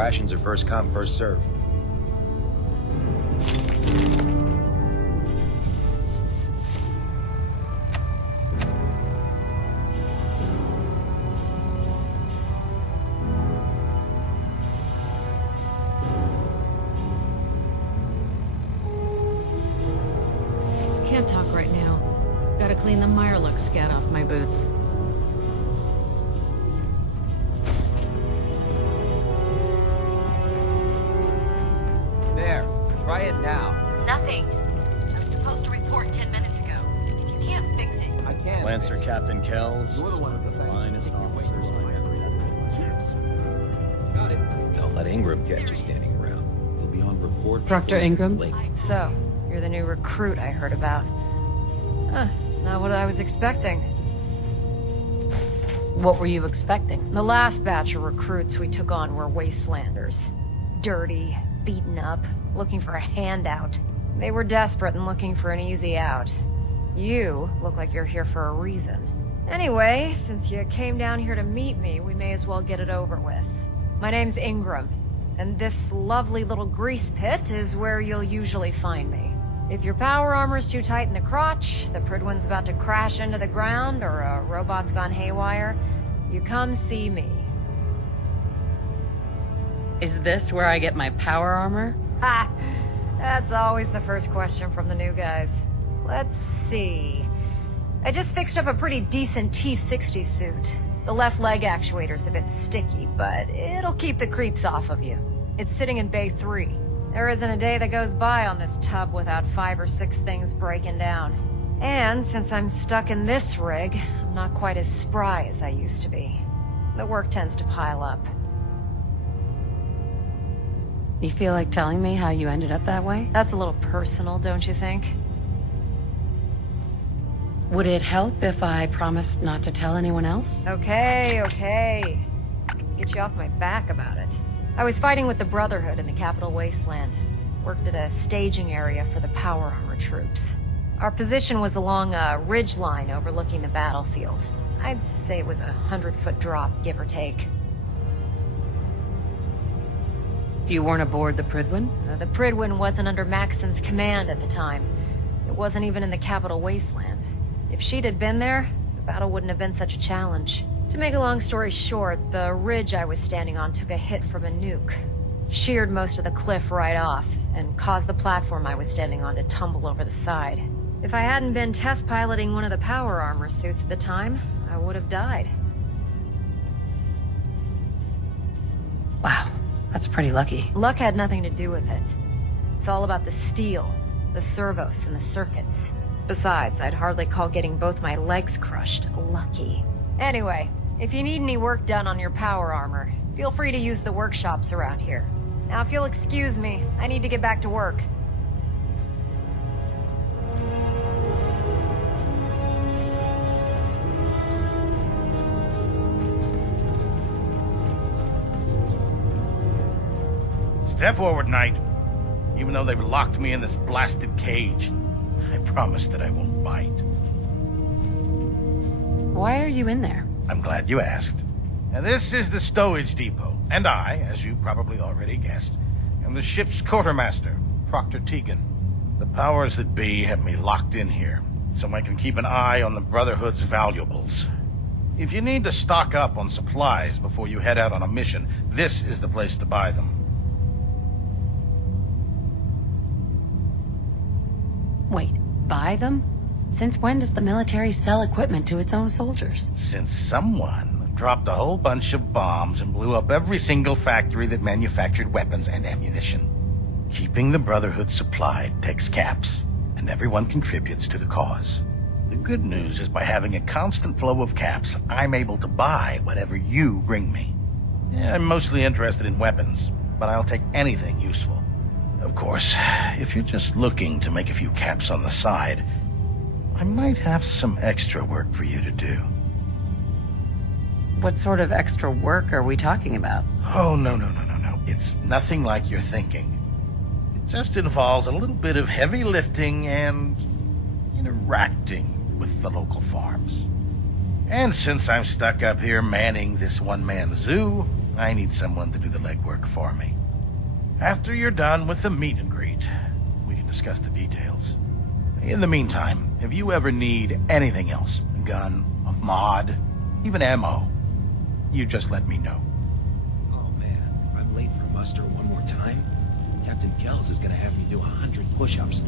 Rations are first come, first serve. Can't talk right now. Gotta clean the Mirelux scat off my boots. There. Try it now. Nothing. I was supposed to report 10 minutes ago. If you can't fix it... I can't. Lancer fix it. Captain Kells You're is the one one with of the the finest officers I ever had the pleasure of. Got it. Don't let Ingram catch you standing around. He'll be on report. Proctor before Ingram? late. So, you're the new recruit I heard about. Huh, not what I was expecting. What were you expecting? The last batch of recruits we took on were wastelanders. Dirty, beaten up, looking for a handout. They were desperate and looking for an easy out. You look like you're here for a reason. Anyway, since you came down here to meet me, we may as well get it over with. My name's Ingram, and this lovely little grease pit is where you'll usually find me. If your power armor's too tight in the crotch, the Pridwin's about to crash into the ground, or a robot's gone haywire, you come see me. Is this where I get my power armor? Ha! That's always the first question from the new guys. Let's see. I just fixed up a pretty decent T-60 suit. The left leg actuator's a bit sticky, but it'll keep the creeps off of you. It's sitting in Bay 3. There isn't a day that goes by on this tub without 5 or 6 things breaking down. And since I'm stuck in this rig, I'm not quite as spry as I used to be. The work tends to pile up. You feel like telling me how you ended up that way? That's a little personal, don't you think? Would it help if I promised not to tell anyone else? Okay. Get you off my back about it. I was fighting with the Brotherhood in the Capital Wasteland. Worked at a staging area for the power armor troops. Our position was along a ridge line overlooking the battlefield. I'd say it was a 100-foot drop, give or take. You weren't aboard the Pridwin? The Pridwin wasn't under Maxon's command at the time. It wasn't even in the Capital Wasteland. If she'd had been there, the battle wouldn't have been such a challenge. To make a long story short, the ridge I was standing on took a hit from a nuke. Sheared most of the cliff right off, and caused the platform I was standing on to tumble over the side. If I hadn't been test piloting one of the power armor suits at the time, I would have died. Wow, that's pretty lucky. Luck had nothing to do with it. It's all about the steel, the servos, and the circuits. Besides, I'd hardly call getting both my legs crushed lucky. Anyway, if you need any work done on your power armor, feel free to use the workshops around here. Now, if you'll excuse me, I need to get back to work. Step forward, Knight. Even though they've locked me in this blasted cage, I promise that I won't bite. Why are you in there? I'm glad you asked. Now, this is the stowage depot, and I, as you probably already guessed, am the ship's quartermaster, Proctor Tegan. The powers that be have me locked in here, so I can keep an eye on the Brotherhood's valuables. If you need to stock up on supplies before you head out on a mission, this is the place to buy them. Wait, buy them? Since when does the military sell equipment to its own soldiers? Since someone dropped a whole bunch of bombs and blew up every single factory that manufactured weapons and ammunition. Keeping the Brotherhood supplied takes caps, and everyone contributes to the cause. The good news is by having a constant flow of caps, I'm able to buy whatever you bring me. Yeah, I'm mostly interested in weapons, but I'll take anything useful. Of course, if you're just looking to make a few caps on the side, I might have some extra work for you to do. What sort of extra work are we talking about? Oh, no. It's nothing like you're thinking. It just involves a little bit of heavy lifting and interacting with the local farms. And since I'm stuck up here manning this one-man zoo, I need someone to do the legwork for me. After you're done with the meet and greet, we can discuss the details. In the meantime, if you ever need anything else, a gun, a mod, even ammo, you just let me know. Oh man, if I'm late for muster one more time, Captain Kells is gonna have me do 100 push-ups.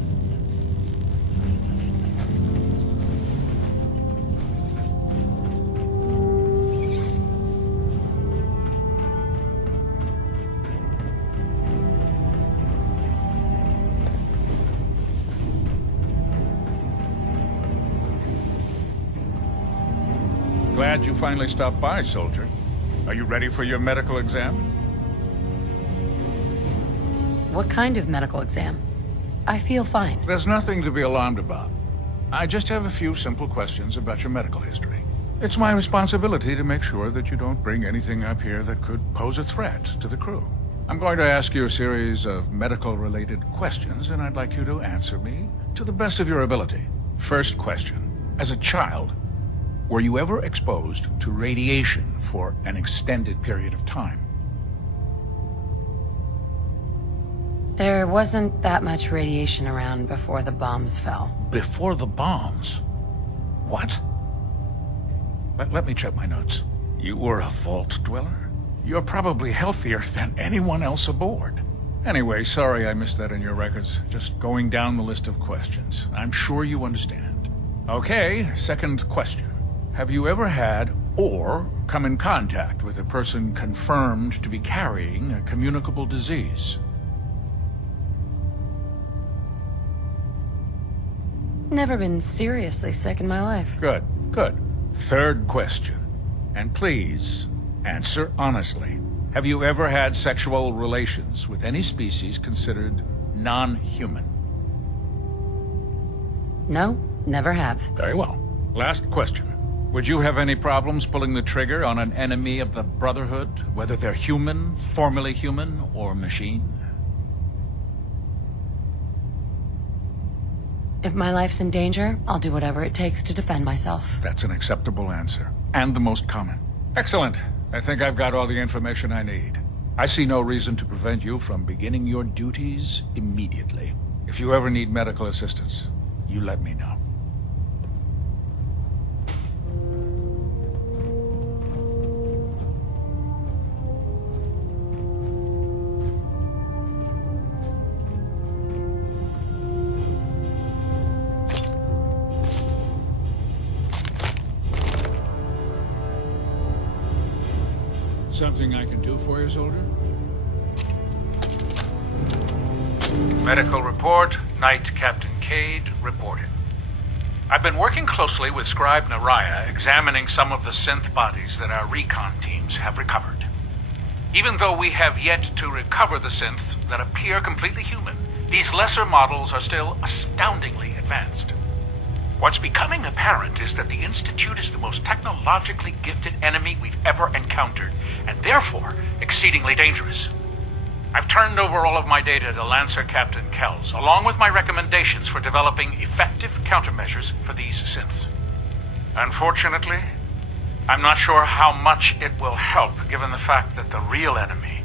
Glad you finally stopped by, soldier. Are you ready for your medical exam? What kind of medical exam? I feel fine. There's nothing to be alarmed about. I just have a few simple questions about your medical history. It's my responsibility to make sure that you don't bring anything up here that could pose a threat to the crew. I'm going to ask you a series of medical-related questions, and I'd like you to answer me to the best of your ability. First question. As a child, were you ever exposed to radiation for an extended period of time? There wasn't that much radiation around before the bombs fell. Before the bombs? What? Let me check my notes. You were a vault dweller? You're probably healthier than anyone else aboard. Anyway, sorry I missed that in your records. Just going down the list of questions. I'm sure you understand. Okay, second question. Have you ever had or come in contact with a person confirmed to be carrying a communicable disease? Never been seriously sick in my life. Good, good. Third question. And please, answer honestly. Have you ever had sexual relations with any species considered non-human? No, never have. Very well. Last question. Would you have any problems pulling the trigger on an enemy of the Brotherhood, whether they're human, formerly human, or machine? If my life's in danger, I'll do whatever it takes to defend myself. That's an acceptable answer, and the most common. Excellent. I think I've got all the information I need. I see no reason to prevent you from beginning your duties immediately. If you ever need medical assistance, you let me know. Something I can do for you, soldier? Medical report. Night Captain Cade reporting. I've been working closely with Scribe Naraya, examining some of the synth bodies that our recon teams have recovered. Even though we have yet to recover the synths that appear completely human, these lesser models are still astoundingly advanced. What's becoming apparent is that the Institute is the most technologically gifted enemy we've ever encountered, and therefore exceedingly dangerous. I've turned over all of my data to Lancer Captain Kells, along with my recommendations for developing effective countermeasures for these synths. Unfortunately, I'm not sure how much it will help, given the fact that the real enemy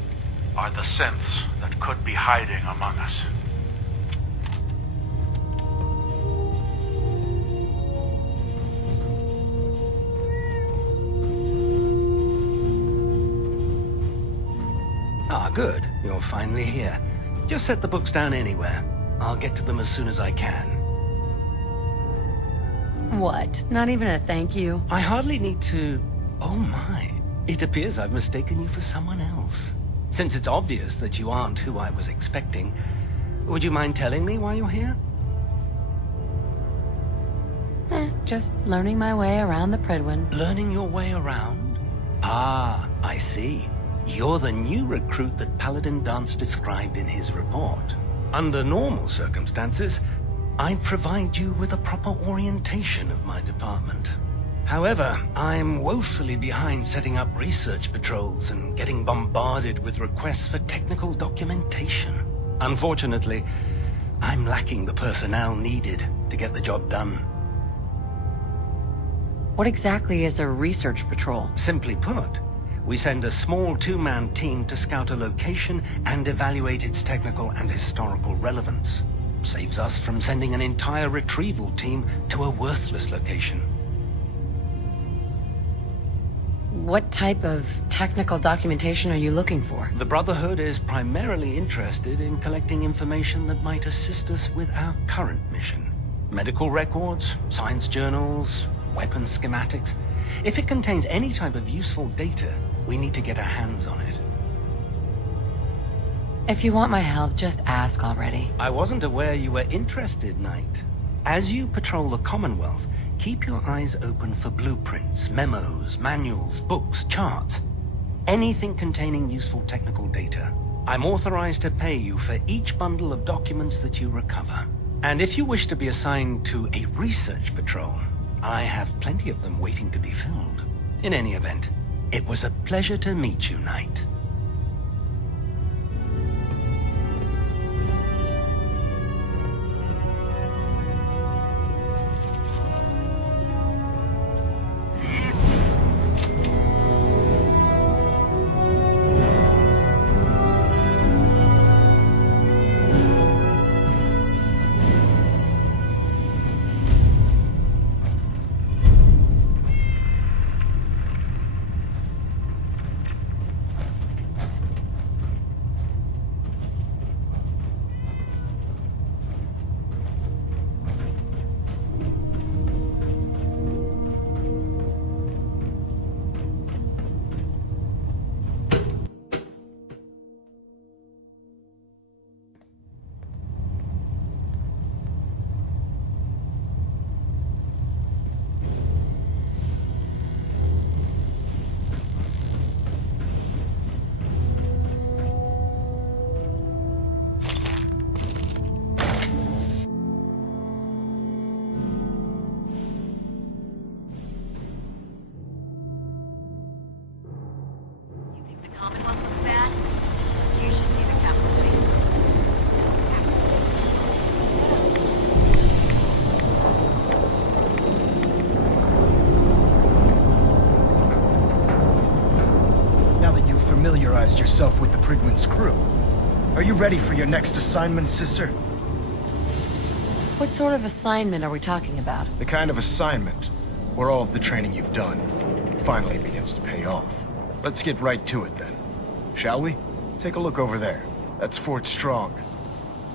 are the synths that could be hiding among us. Ah, good. You're finally here. Just set the books down anywhere. I'll get to them as soon as I can. What? Not even a thank you? I hardly need to... Oh my. It appears I've mistaken you for someone else. Since it's obvious that you aren't who I was expecting, would you mind telling me why you're here? Just learning my way around the Pridwin. Learning your way around? Ah, I see. You're the new recruit that Paladin Dance described in his report. Under normal circumstances, I'd provide you with a proper orientation of my department. However, I'm woefully behind setting up research patrols and getting bombarded with requests for technical documentation. Unfortunately, I'm lacking the personnel needed to get the job done. What exactly is a research patrol? Simply put, We send a small two-man team to scout a location and evaluate its technical and historical relevance. Saves us from sending an entire retrieval team to a worthless location. What type of technical documentation are you looking for? The Brotherhood is primarily interested in collecting information that might assist us with our current mission. Medical records, science journals, weapon schematics. If it contains any type of useful data, we need to get our hands on it. If you want my help, just ask already. I wasn't aware you were interested, Knight. As you patrol the Commonwealth, keep your eyes open for blueprints, memos, manuals, books, charts. Anything containing useful technical data. I'm authorized to pay you for each bundle of documents that you recover. And if you wish to be assigned to a research patrol, I have plenty of them waiting to be filled. In any event, it was a pleasure to meet you, Knight. Commonwealth looks bad? You should see the Capitol Police. Now that you've familiarized yourself with the Prigman's crew, are you ready for your next assignment, sister? What sort of assignment are we talking about? The kind of assignment where all of the training you've done finally begins to pay off. Let's get right to it then, shall we? Take a look over there. That's Fort Strong,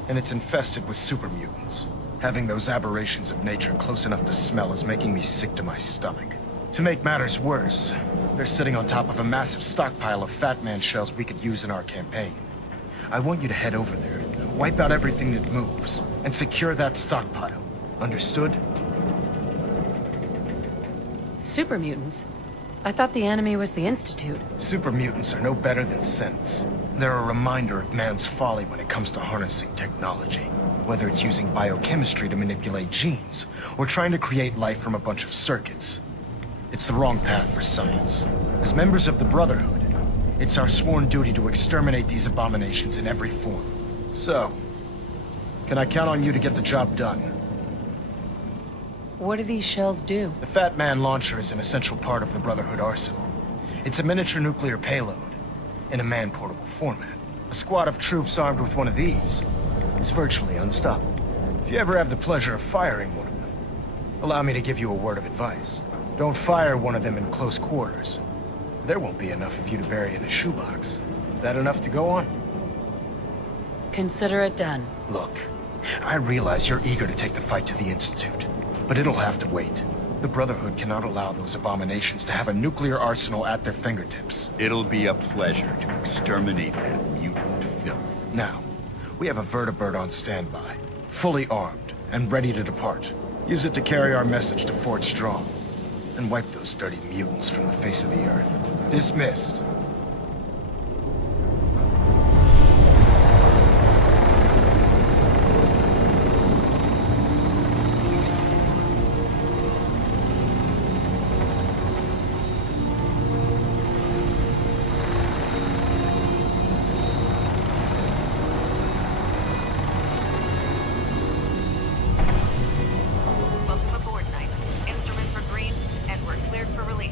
and it's infested with super mutants. Having those aberrations of nature close enough to smell is making me sick to my stomach. To make matters worse, they're sitting on top of a massive stockpile of Fat Man shells we could use in our campaign. I want you to head over there, wipe out everything that moves, and secure that stockpile. Understood? Super mutants? I thought the enemy was the Institute. Super mutants are no better than synths. They're a reminder of man's folly when it comes to harnessing technology. Whether it's using biochemistry to manipulate genes, or trying to create life from a bunch of circuits. It's the wrong path for science. As members of the Brotherhood, it's our sworn duty to exterminate these abominations in every form. So, can I count on you to get the job done? What do these shells do? The Fat Man launcher is an essential part of the Brotherhood arsenal. It's a miniature nuclear payload, in a man-portable format. A squad of troops armed with one of these is virtually unstoppable. If you ever have the pleasure of firing one of them, allow me to give you a word of advice. Don't fire one of them in close quarters. There won't be enough of you to bury in a shoebox. That enough to go on? Consider it done. Look, I realize you're eager to take the fight to the Institute, but it'll have to wait. The Brotherhood cannot allow those abominations to have a nuclear arsenal at their fingertips. It'll be a pleasure to exterminate that mutant filth. Now, we have a vertibird on standby, fully armed and ready to depart. Use it to carry our message to Fort Strong, and wipe those dirty mutants from the face of the earth. Dismissed. Welcome aboard, Knight. Instruments are green, and we're cleared for release.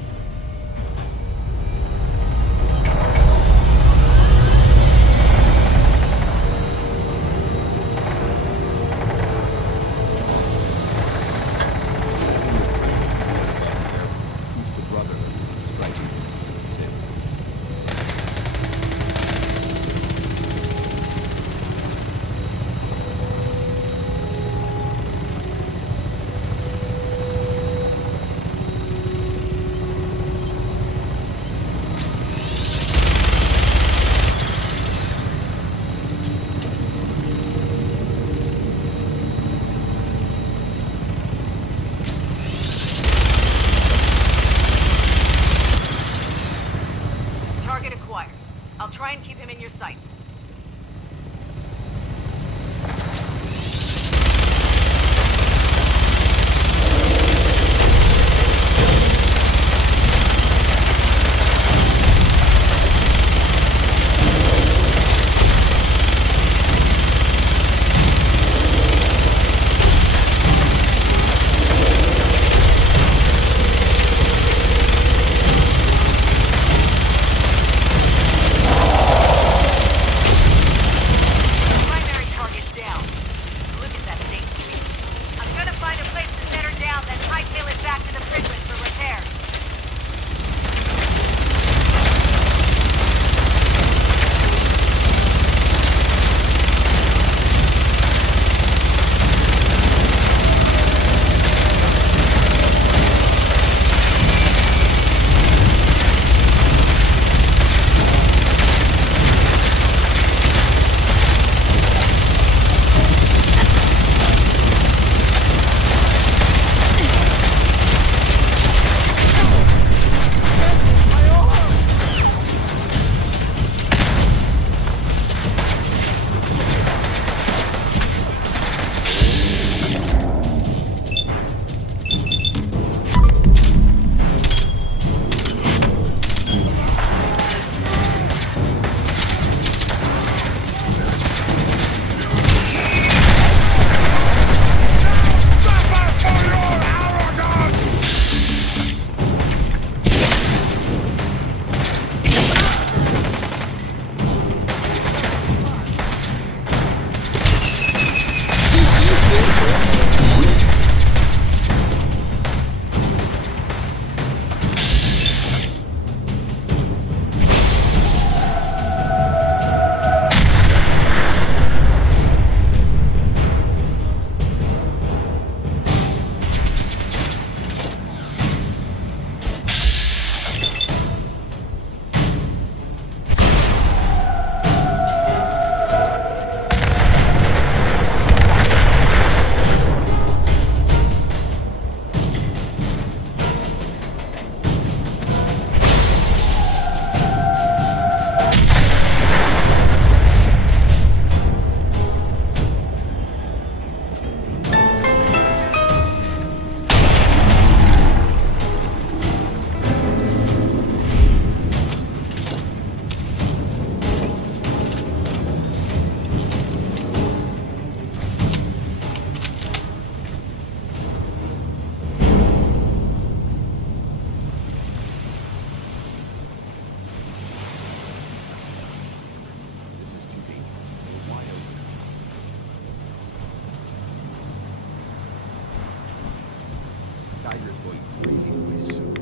tiger's going crazy with my suit.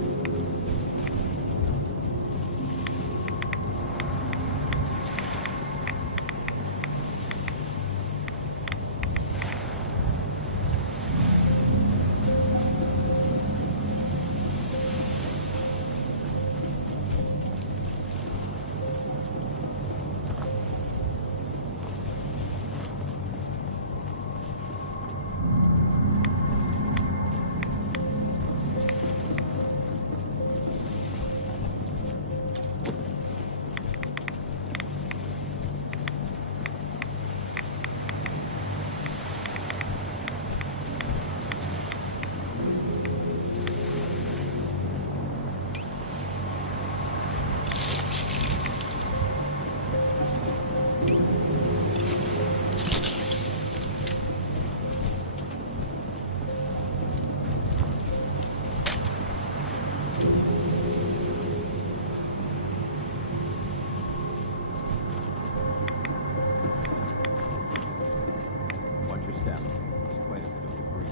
Watch your step. There's quite a bit of debris.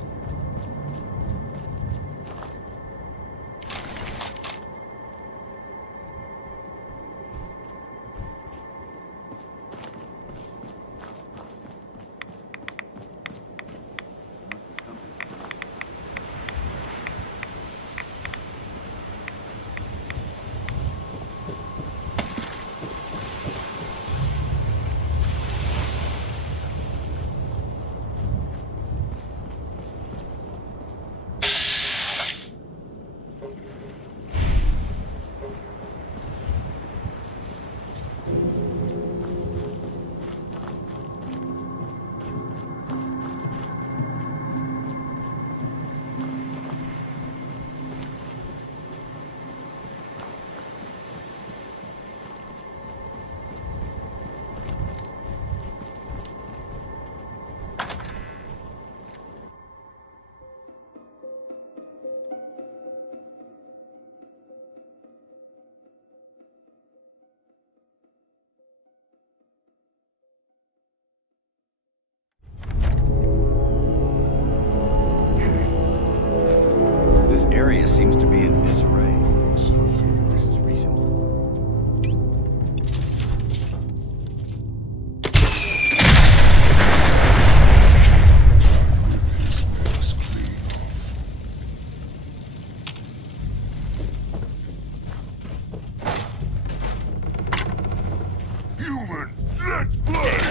Must be something small. This area seems to be in disarray. This is recent. Human, let's play!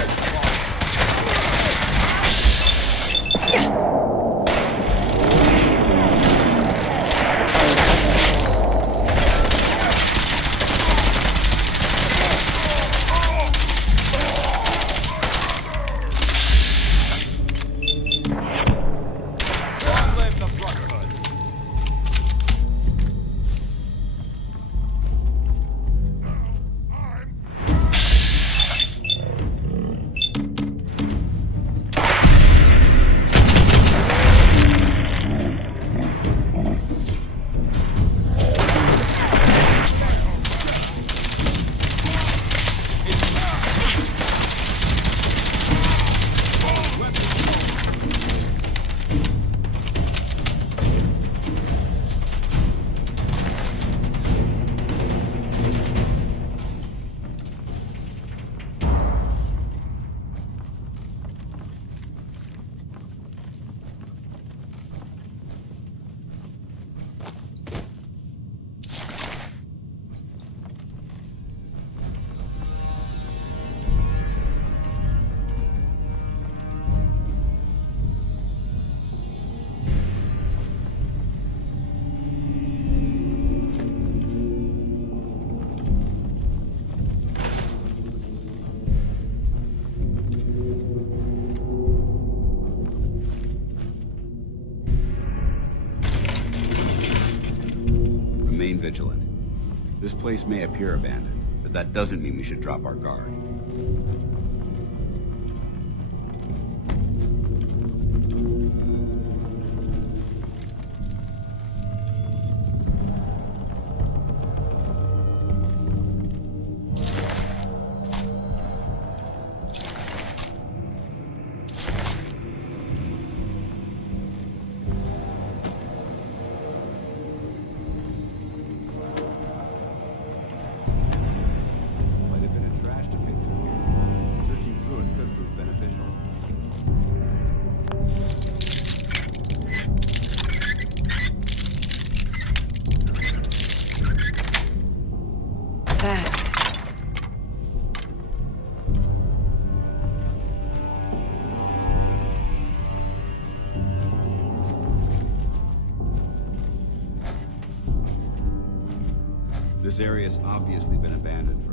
Remain vigilant. This place may appear abandoned, but that doesn't mean we should drop our guard. This area's obviously been abandoned for...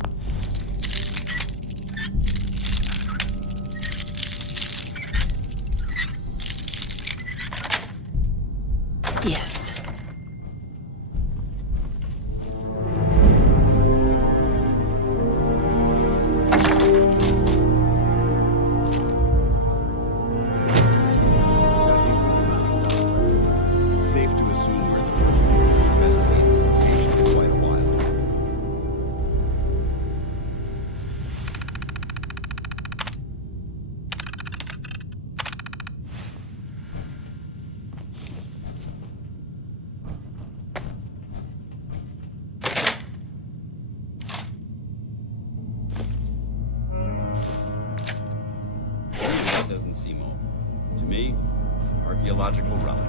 Yes. Judging from the amount of documents, it's safe to assume we're the first people to investigate this location in quite a while. That doesn't seem old. To me, it's an archaeological relic.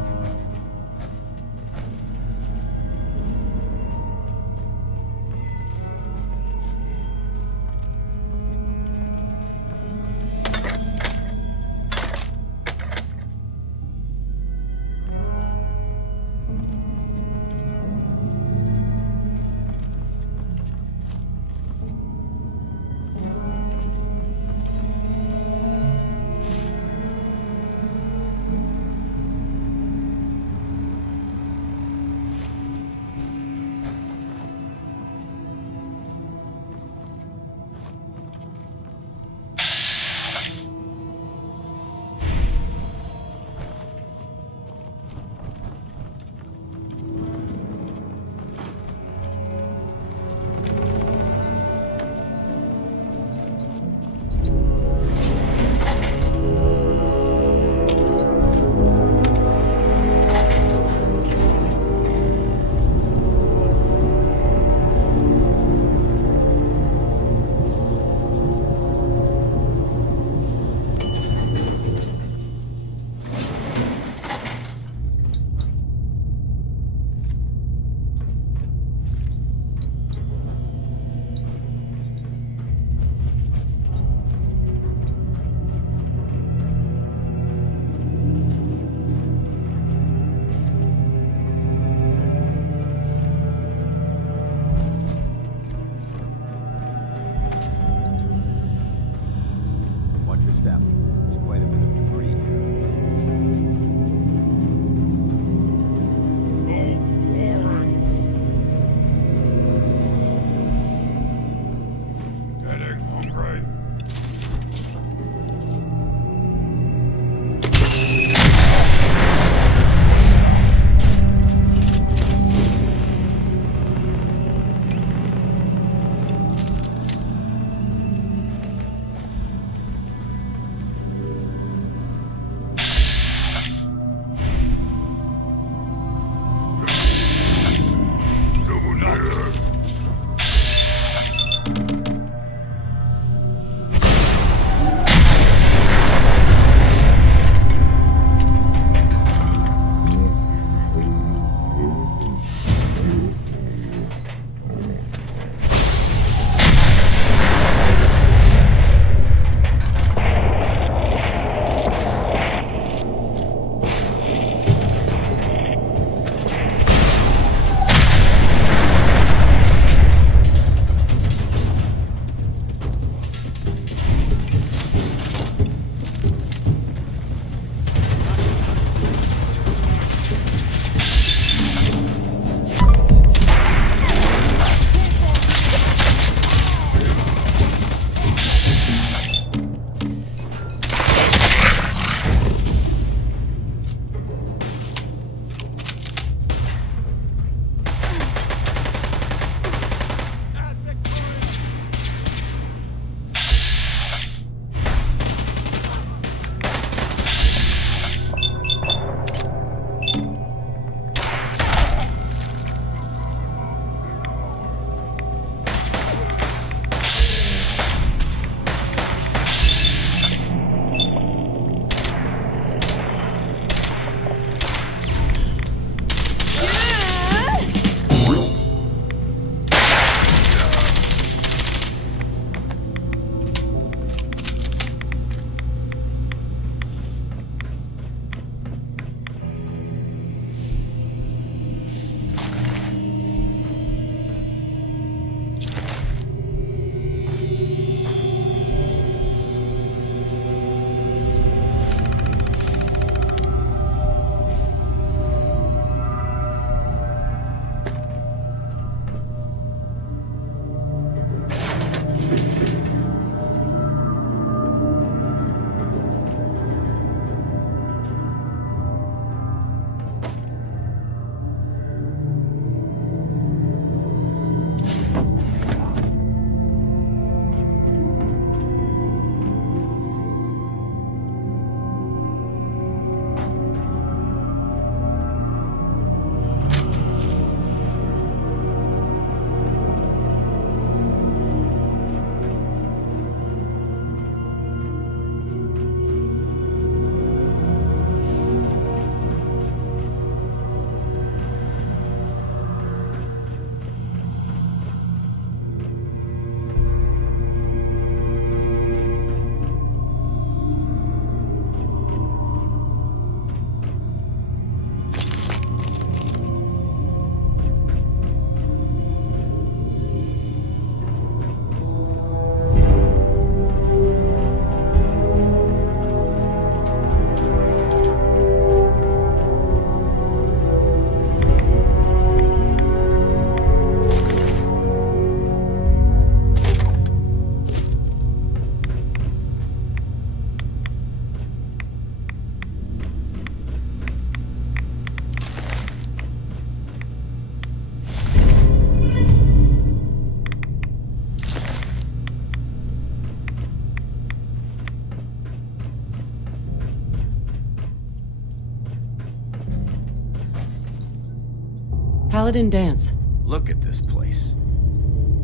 Paladin dance. Look at this place.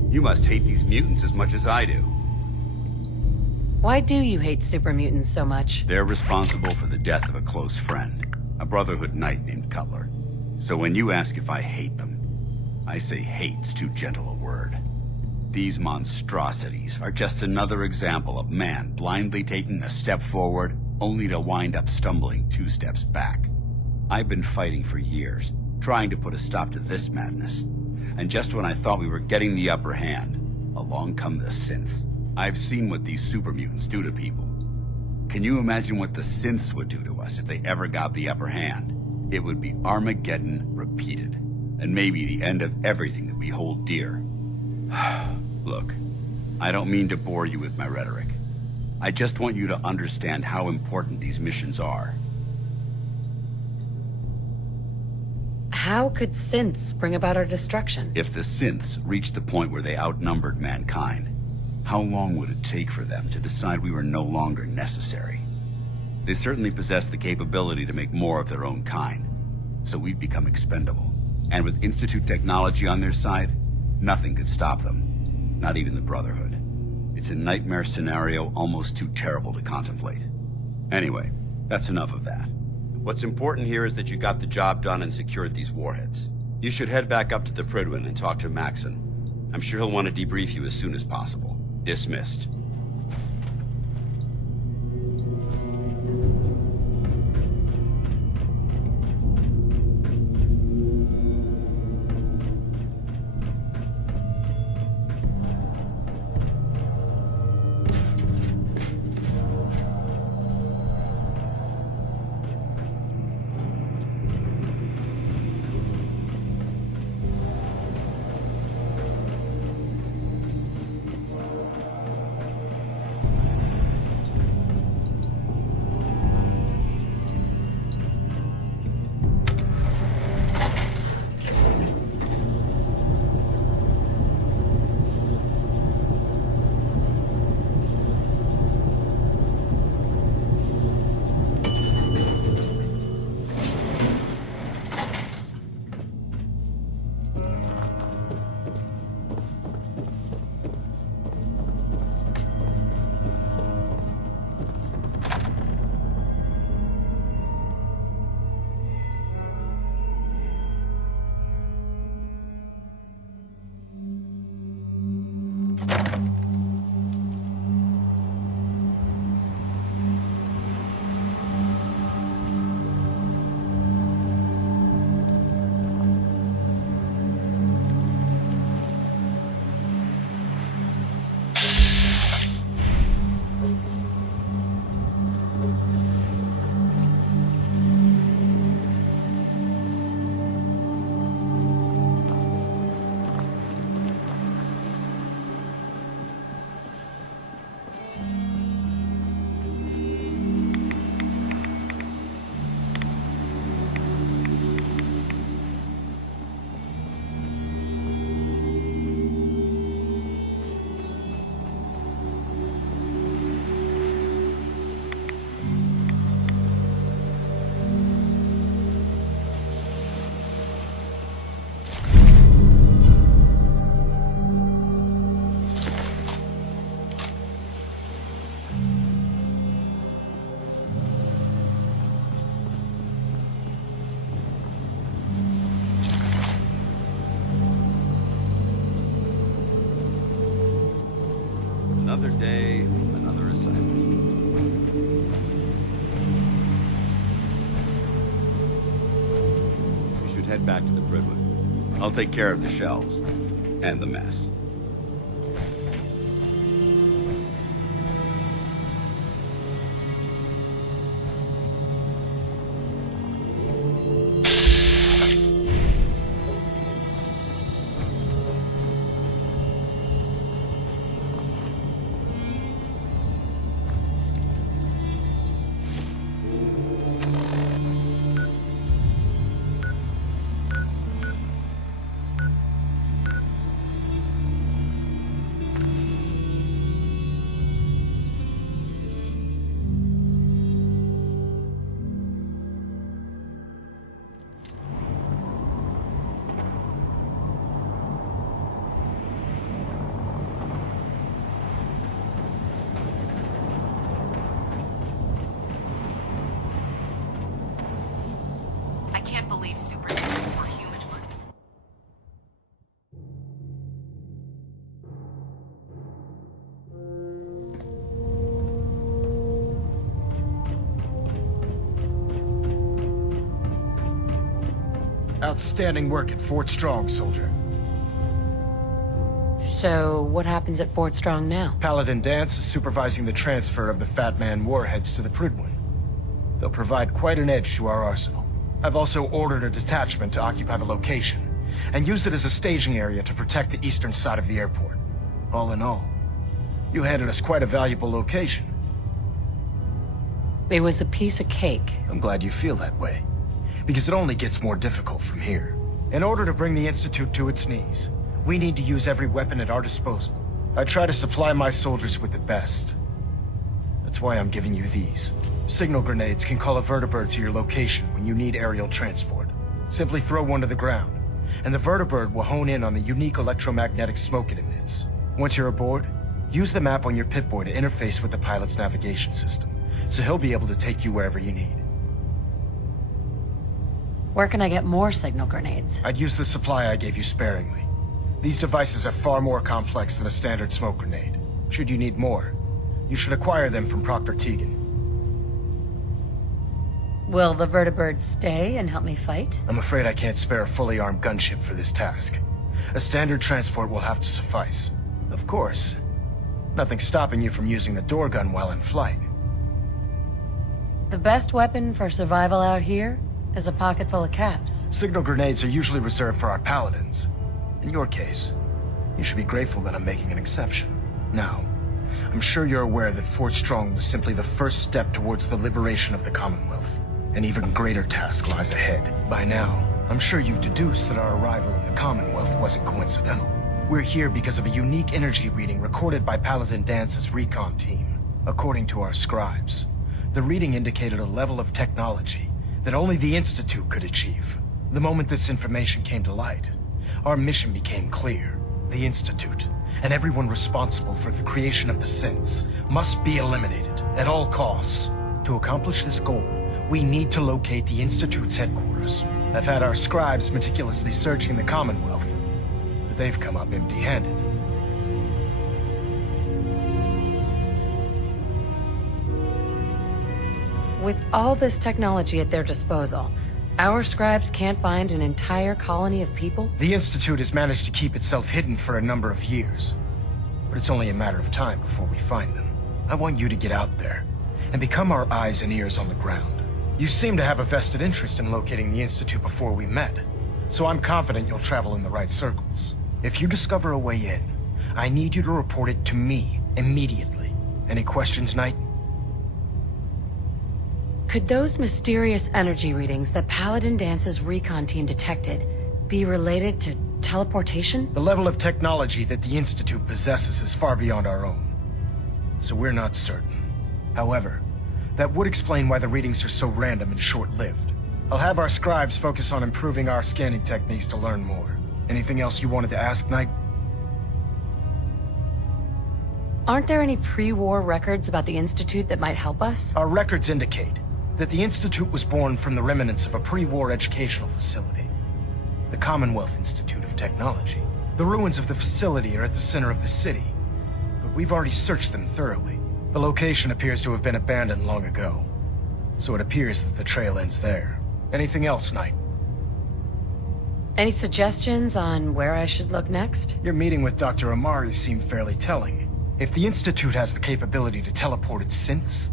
You must hate these mutants as much as I do. Why do you hate super mutants so much? They're responsible for the death of a close friend, a Brotherhood knight named Cutler. So when you ask if I hate them, I say hate's too gentle a word. These monstrosities are just another example of man blindly taking a step forward, only to wind up stumbling 2 steps back. I've been fighting for years, trying to put a stop to this madness. And just when I thought we were getting the upper hand, along come the synths. I've seen what these super mutants do to people. Can you imagine what the synths would do to us if they ever got the upper hand? It would be Armageddon repeated, and maybe the end of everything that we hold dear. Look, I don't mean to bore you with my rhetoric. I just want you to understand how important these missions are. How could synths bring about our destruction? If the synths reached the point where they outnumbered mankind, how long would it take for them to decide we were no longer necessary? They certainly possess the capability to make more of their own kind, so we'd become expendable. And with Institute technology on their side, nothing could stop them, not even the Brotherhood. It's a nightmare scenario almost too terrible to contemplate. Anyway, that's enough of that. What's important here is that you got the job done and secured these warheads. You should head back up to the Prydwen and talk to Maxon. I'm sure he'll want to debrief you as soon as possible. Dismissed. Another day, another assignment. We should head back to the Prydwen. I'll take care of the shells and the mess. Outstanding work at Fort Strong, soldier. So, what happens at Fort Strong now? Paladin Dance is supervising the transfer of the Fat Man warheads to the Prydwen. They'll provide quite an edge to our arsenal. I've also ordered a detachment to occupy the location, and use it as a staging area to protect the eastern side of the airport. All in all, you handed us quite a valuable location. It was a piece of cake. I'm glad you feel that way, because it only gets more difficult from here. In order to bring the Institute to its knees, we need to use every weapon at our disposal. I try to supply my soldiers with the best. That's why I'm giving you these. Signal grenades can call a vertibird to your location when you need aerial transport. Simply throw one to the ground, and the vertibird will hone in on the unique electromagnetic smoke it emits. Once you're aboard, use the map on your Pip-Boy to interface with the pilot's navigation system, so he'll be able to take you wherever you need. Where can I get more signal grenades? I'd use the supply I gave you sparingly. These devices are far more complex than a standard smoke grenade. Should you need more, you should acquire them from Proctor Tegan. Will the vertibird stay and help me fight? I'm afraid I can't spare a fully armed gunship for this task. A standard transport will have to suffice. Of course, nothing's stopping you from using the door gun while in flight. The best weapon for survival out here is a pocket full of caps. Signal grenades are usually reserved for our paladins. In your case, you should be grateful that I'm making an exception. Now, I'm sure you're aware that Fort Strong was simply the first step towards the liberation of the Commonwealth. An even greater task lies ahead. By now, I'm sure you've deduced that our arrival in the Commonwealth wasn't coincidental. We're here because of a unique energy reading recorded by Paladin Dance's recon team. According to our scribes, the reading indicated a level of technology that only the Institute could achieve. The moment this information came to light, our mission became clear. The Institute, and everyone responsible for the creation of the synths, must be eliminated at all costs. To accomplish this goal, we need to locate the Institute's headquarters. I've had our scribes meticulously searching the Commonwealth, but they've come up empty-handed. With all this technology at their disposal, our scribes can't find an entire colony of people? The Institute has managed to keep itself hidden for a number of years, but it's only a matter of time before we find them. I want you to get out there and become our eyes and ears on the ground. You seem to have a vested interest in locating the Institute before we met, so I'm confident you'll travel in the right circles. If you discover a way in, I need you to report it to me immediately. Any questions, Knight? Could those mysterious energy readings that Paladin Dance's recon team detected be related to teleportation? The level of technology that the Institute possesses is far beyond our own, so we're not certain. However, that would explain why the readings are so random and short-lived. I'll have our scribes focus on improving our scanning techniques to learn more. Anything else you wanted to ask, Knight? Aren't there any pre-war records about the Institute that might help us? Our records indicate that the Institute was born from the remnants of a pre-war educational facility, the Commonwealth Institute of Technology. The ruins of the facility are at the center of the city, but we've already searched them thoroughly. The location appears to have been abandoned long ago, so it appears that the trail ends there. Anything else, Knight? Any suggestions on where I should look next? Your meeting with Dr. Amari seemed fairly telling. If the Institute has the capability to teleport its synths,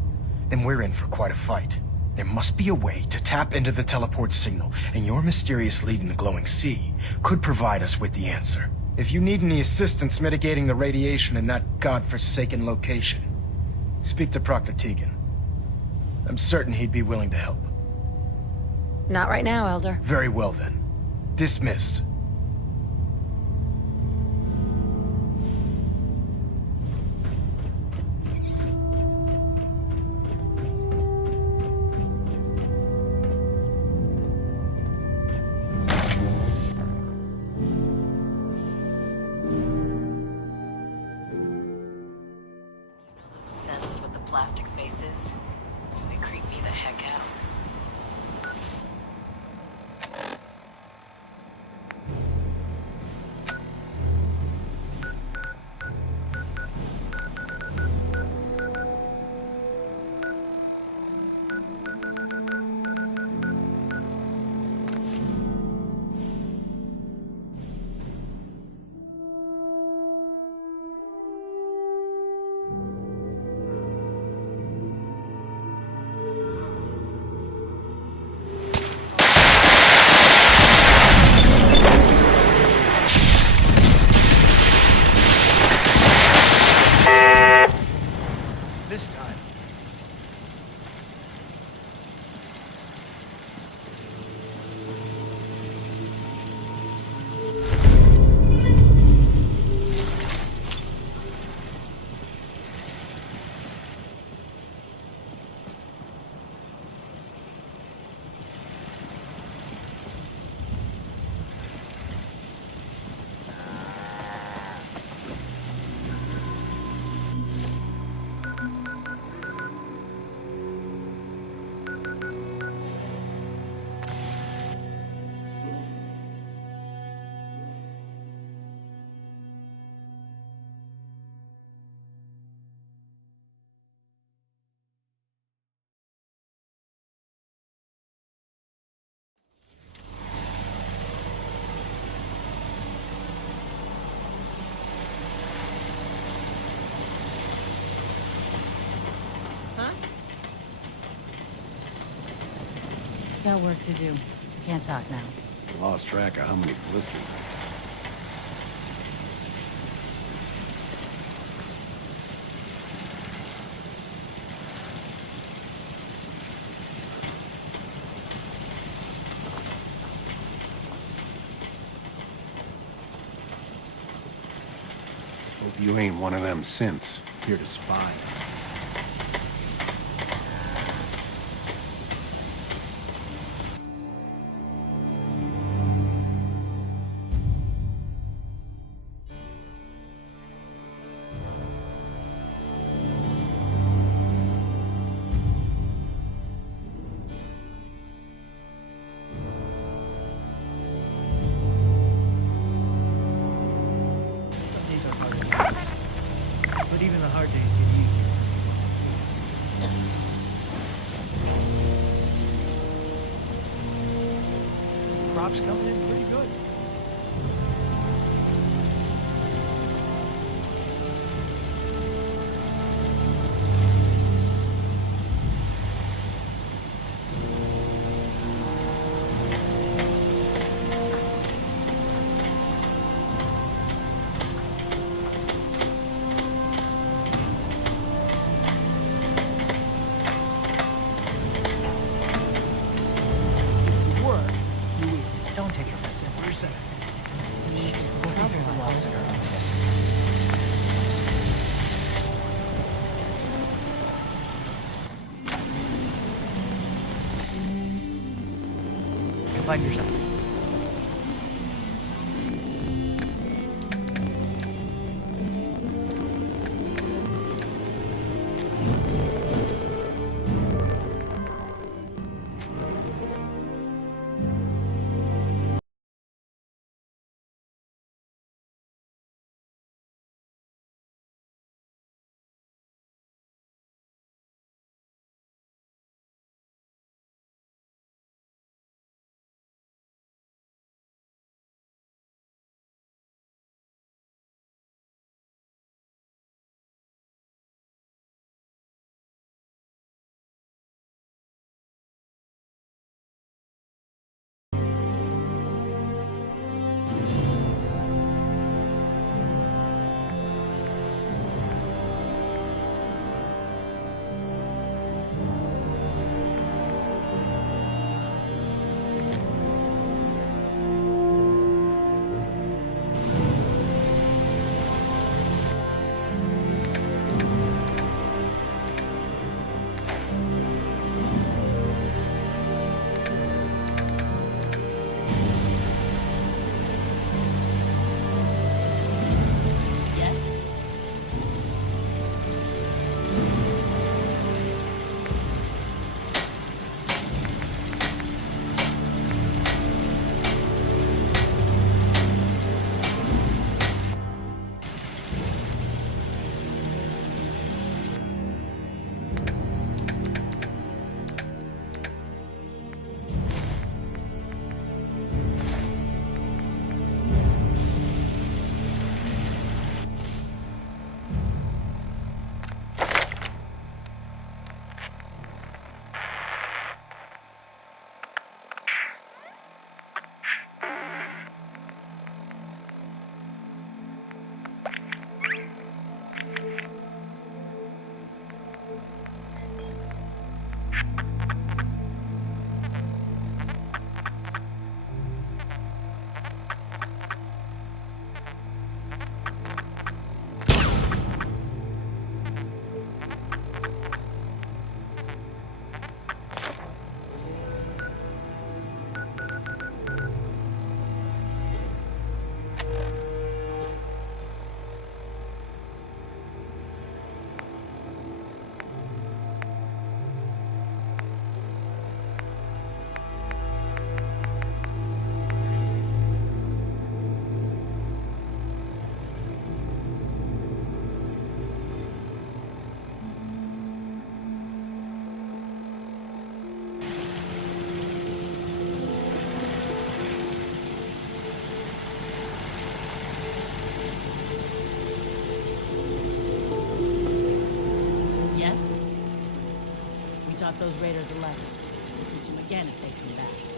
then we're in for quite a fight. There must be a way to tap into the teleport signal, and your mysterious lead in the glowing sea could provide us with the answer. If you need any assistance mitigating the radiation in that godforsaken location, speak to Proctor Tegan. I'm certain he'd be willing to help. Not right now, Elder. Very well then. Dismissed. Scents with the plastic faces. They creep me the heck out. got work to do. Can't talk now. Lost track of how many blisters I got. Hope you ain't one of them synths. Here to spy. But even the hard days get easier. Crops coming in pretty good. Don't take us a sip. Where's that? She's looking through the walls at her. You'll find yourself. Those raiders a lesson. We'll teach them again if they come back.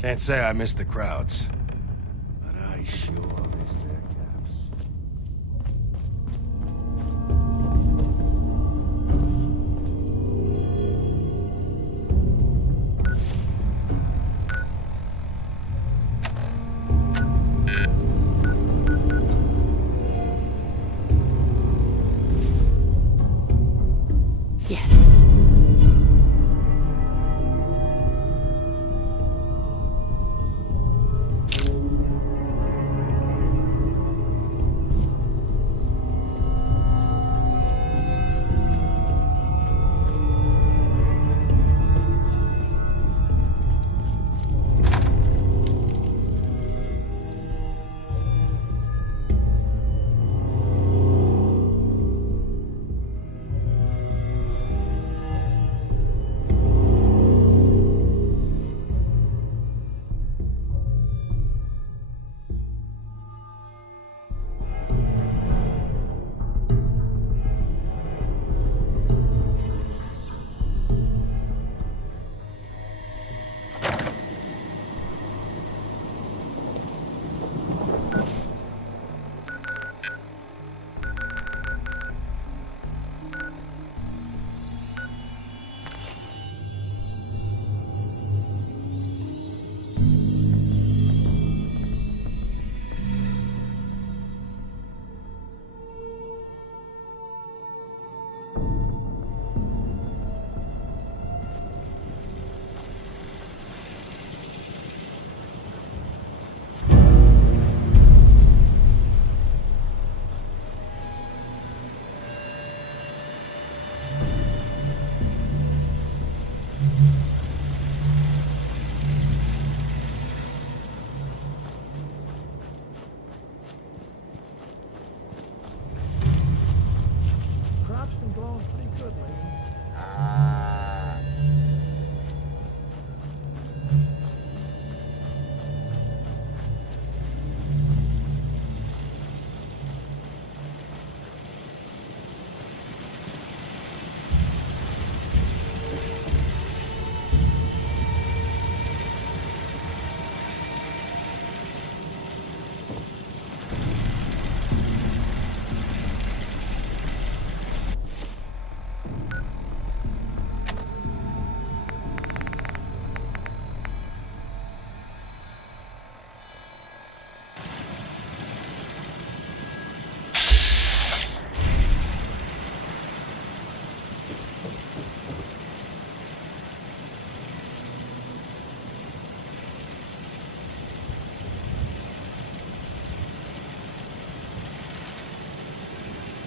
Can't say I miss the crowds. But I sure miss their caps. Yes.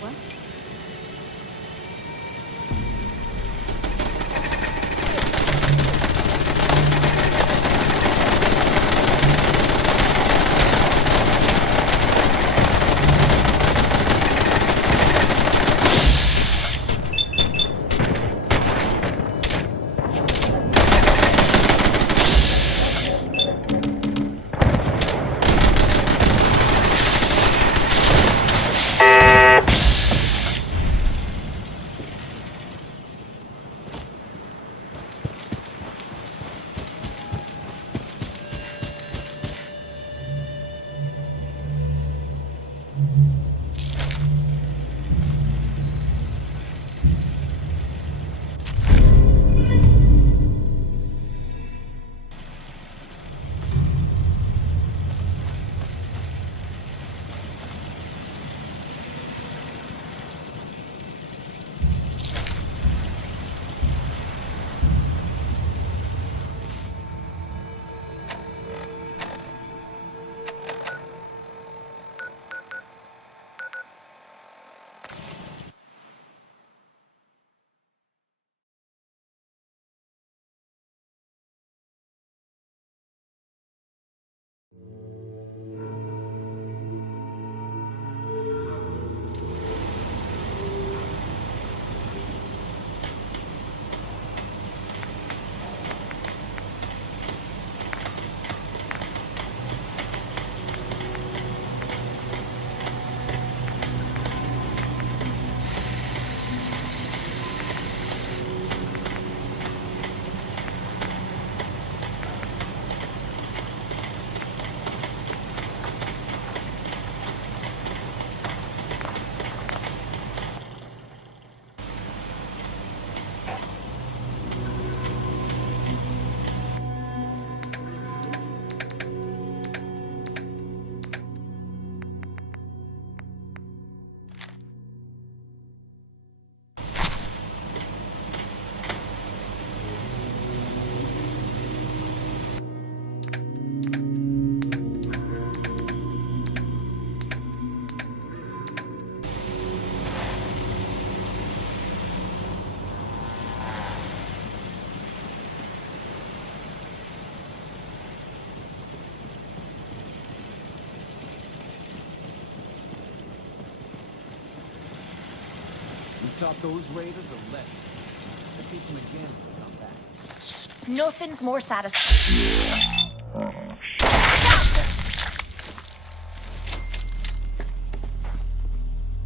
What? Taught those raiders a lesson. I teach them again when we come back. Nothing's more satisfying.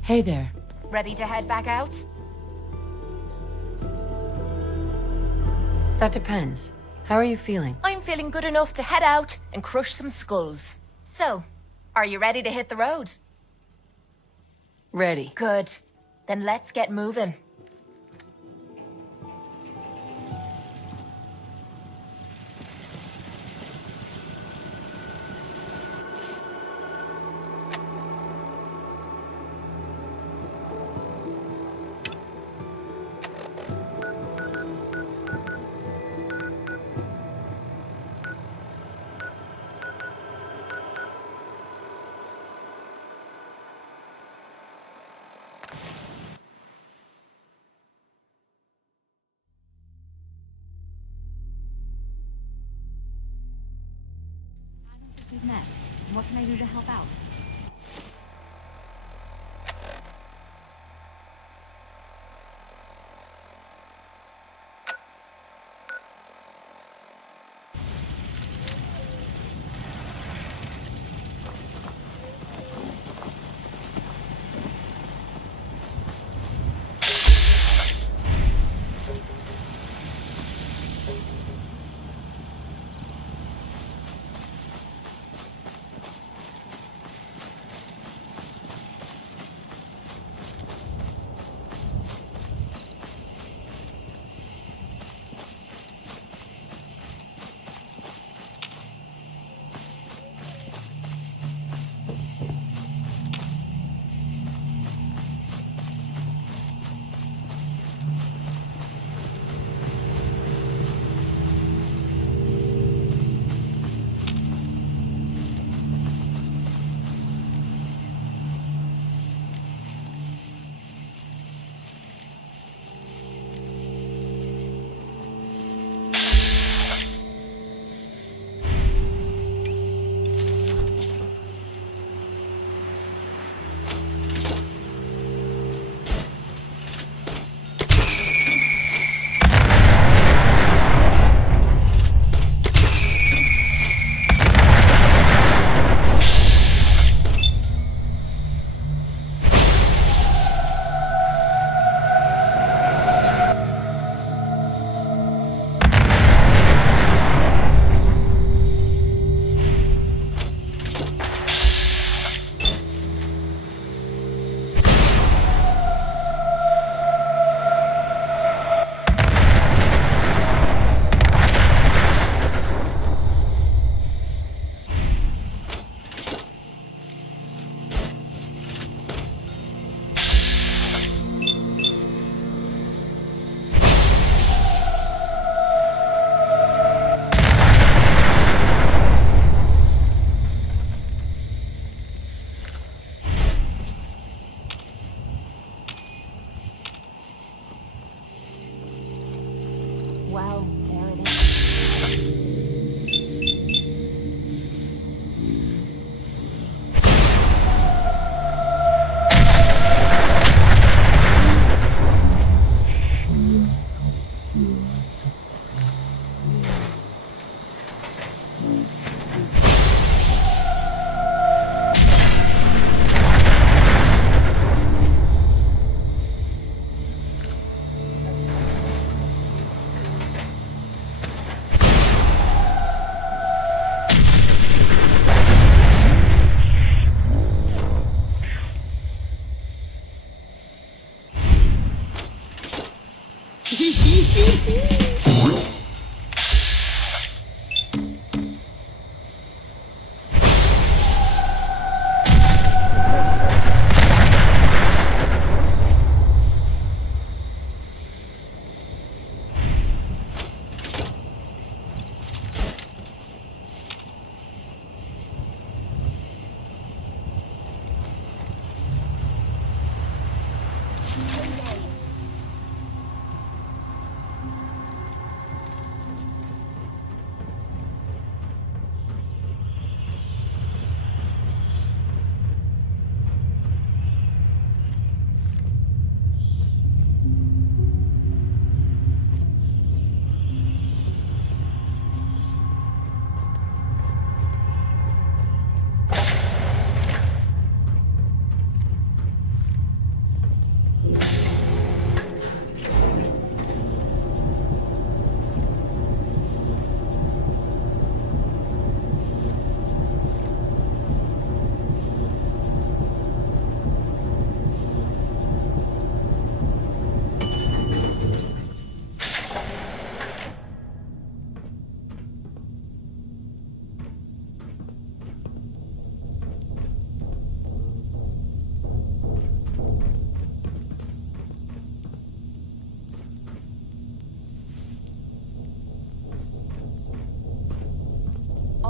Hey there. Ready to head back out? That depends. How are you feeling? I'm feeling good enough to head out and crush some skulls. So, are you ready to hit the road? Ready. Good. Then let's get moving. We've met. What can I do to help out?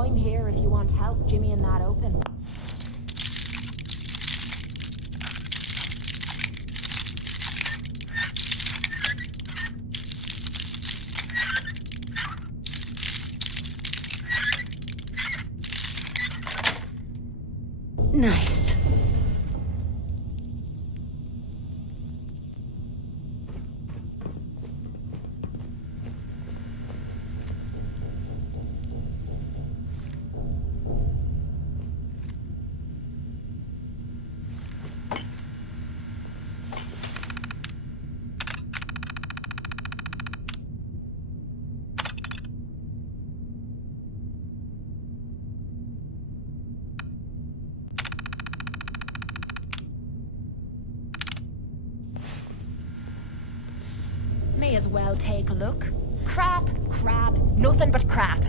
I'm here if you want help jimmying that open. Nice. May as well take a look. Crap, nothing but crap.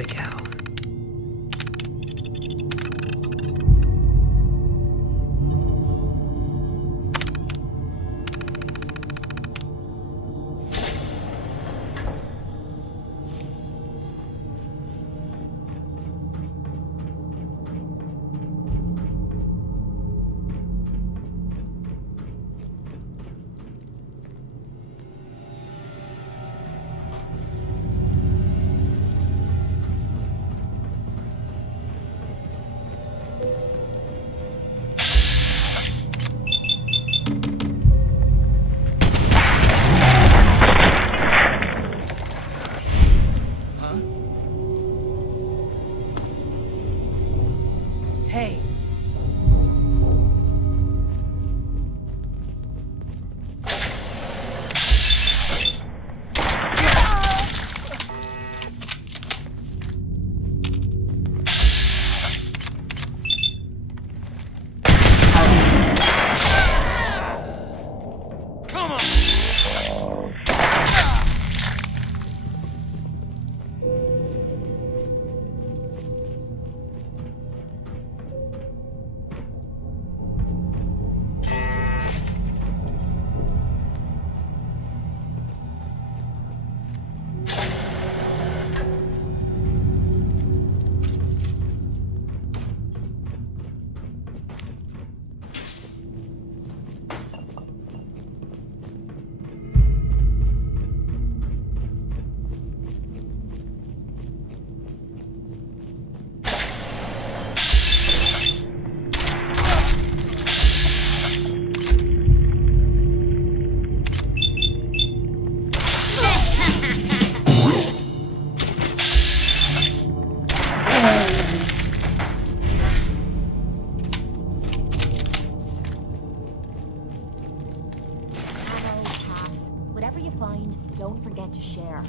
we go. Hey. Don't forget to share.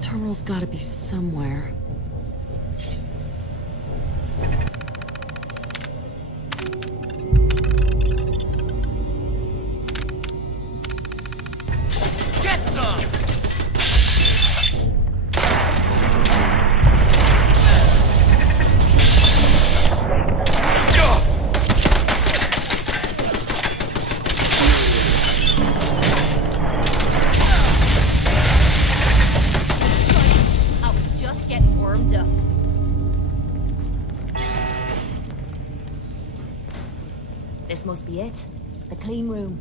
Terminal's gotta be somewhere. Get some! This must be it. The clean room.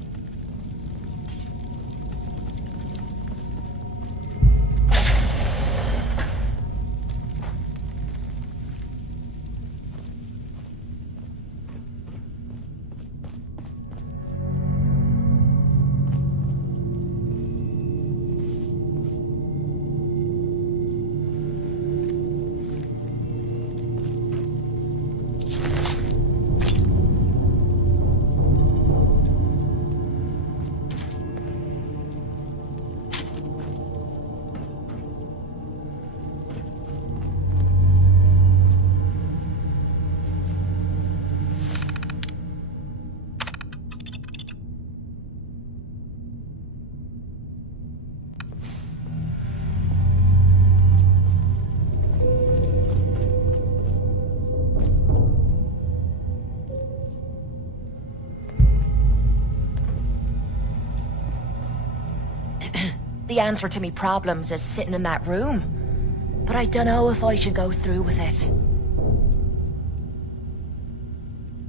The answer to me problems is sitting in that room. But I dunno if I should go through with it.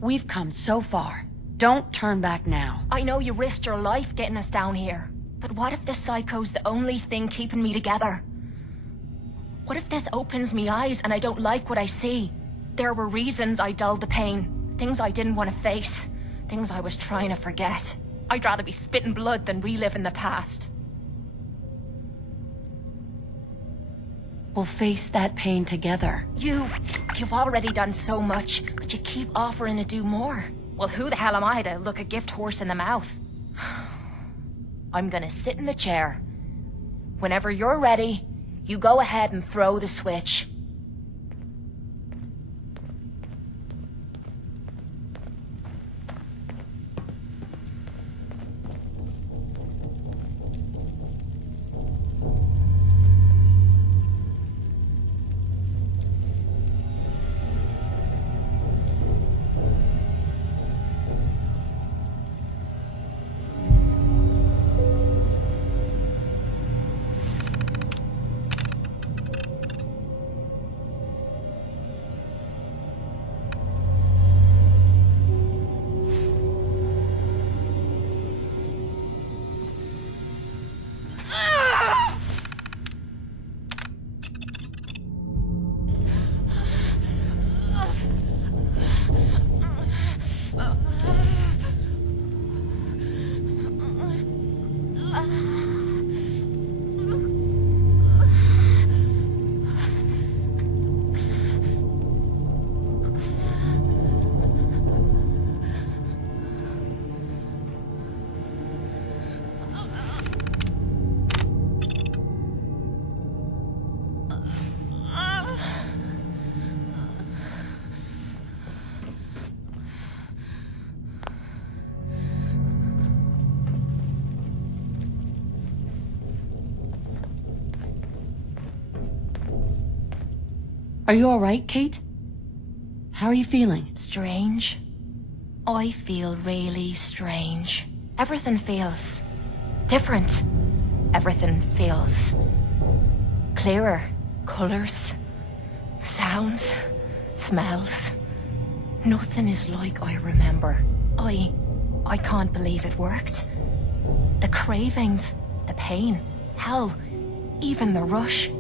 We've come so far. Don't turn back now. I know you risked your life getting us down here. But what if this psycho's the only thing keeping me together? What if this opens me eyes and I don't like what I see? There were reasons I dulled the pain. Things I didn't want to face. Things I was trying to forget. I'd rather be spitting blood than reliving the past. We'll face that pain together. You've already done so much, but you keep offering to do more. Well, who the hell am I to look a gift horse in the mouth? I'm gonna sit in the chair. Whenever you're ready, you go ahead and throw the switch. Are you alright, Kate? How are you feeling? Strange. I feel really strange. Everything feels different. Everything feels clearer. Colors, sounds, smells. Nothing is like I remember. I can't believe it worked. The cravings, the pain, hell, even the rush.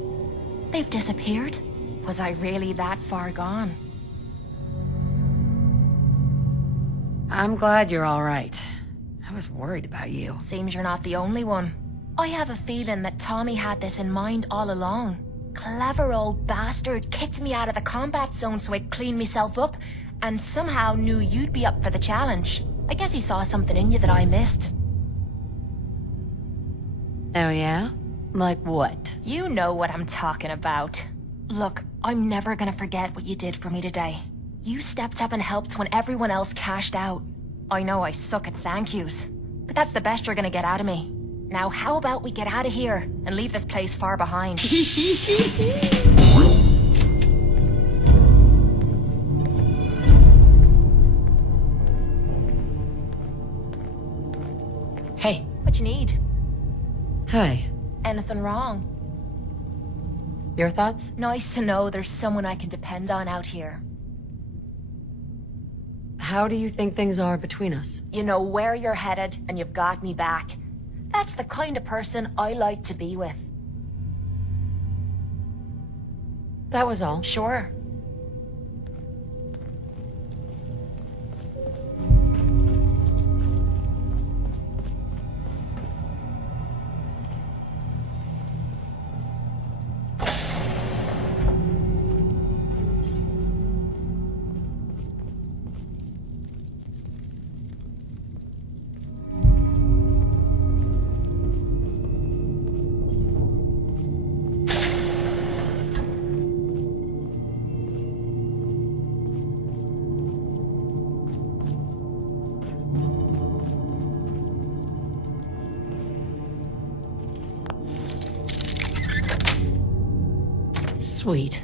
They've disappeared. Was I really that far gone? I'm glad you're alright. I was worried about you. Seems you're not the only one. I have a feeling that Tommy had this in mind all along. Clever old bastard kicked me out of the combat zone so I'd clean myself up, and somehow knew you'd be up for the challenge. I guess he saw something in you that I missed. Oh yeah? Like what? You know what I'm talking about. Look, I'm never gonna forget what you did for me today. You stepped up and helped when everyone else cashed out. I know I suck at thank yous, but that's the best you're gonna get out of me. Now how about we get out of here and leave this place far behind? Hey. What you need? Hi. Anything wrong? Your thoughts? Nice to know there's someone I can depend on out here. How do you think things are between us? You know where you're headed, and you've got me back. That's the kind of person I like to be with. That was all. Sure. Sweet.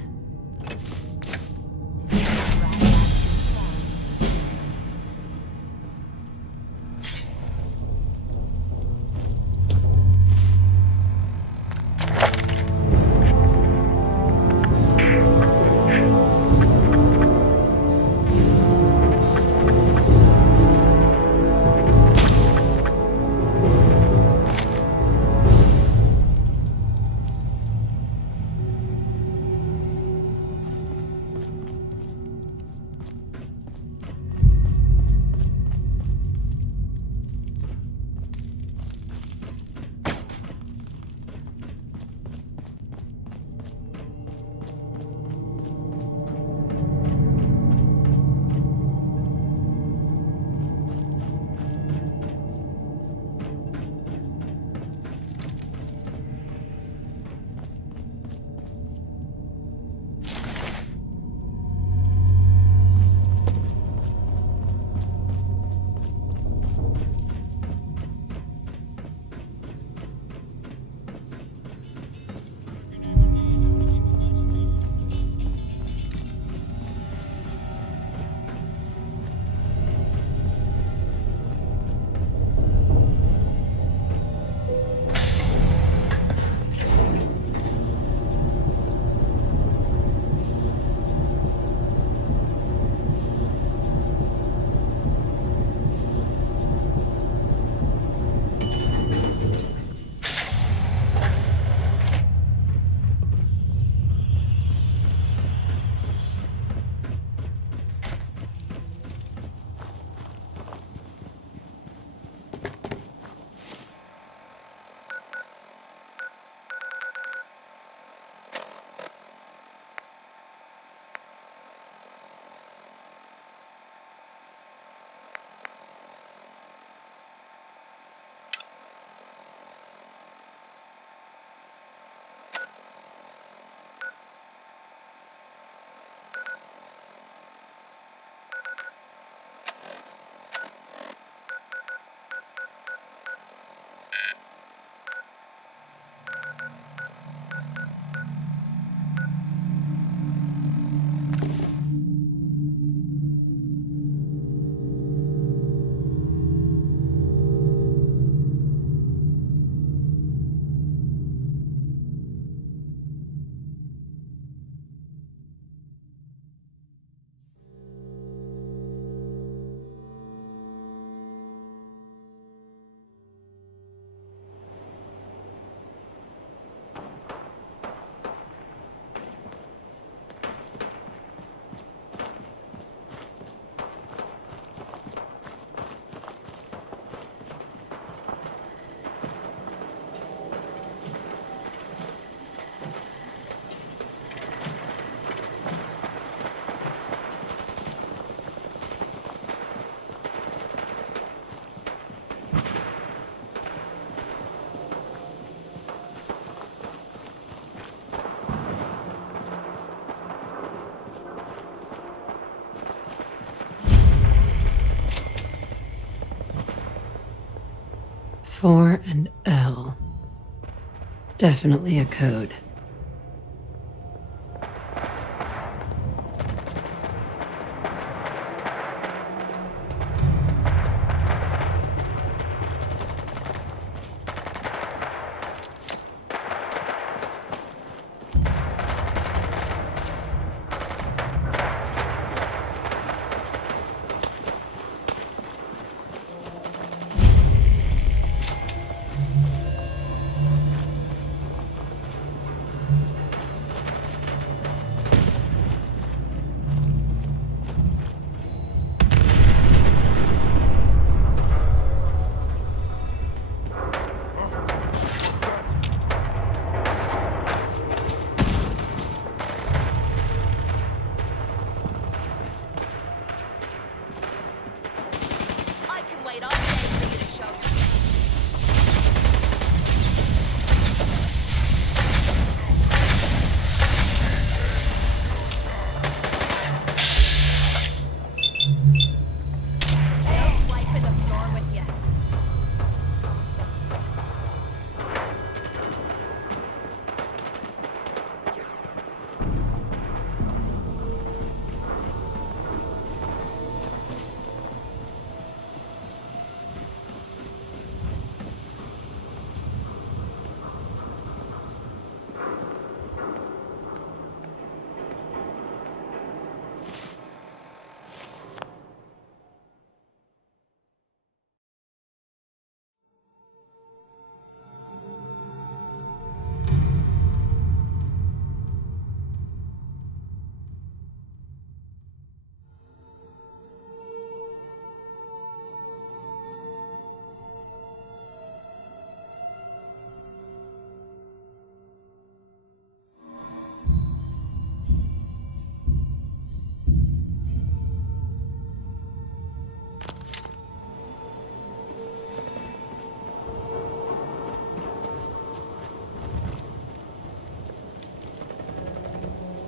Definitely a code.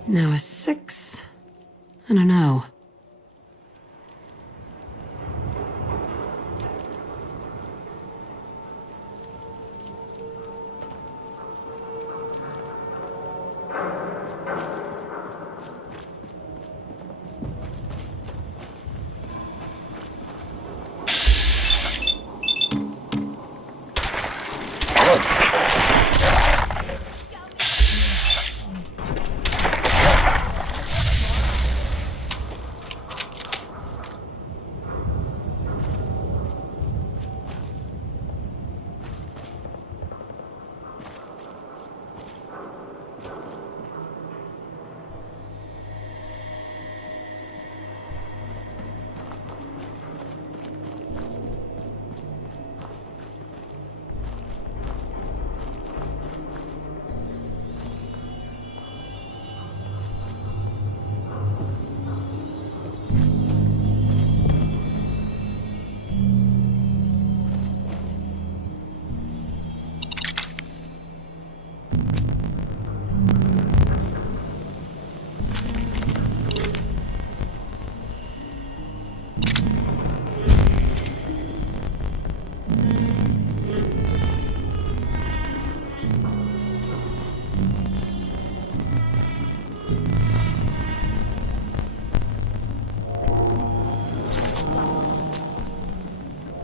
Now a 6 and an O.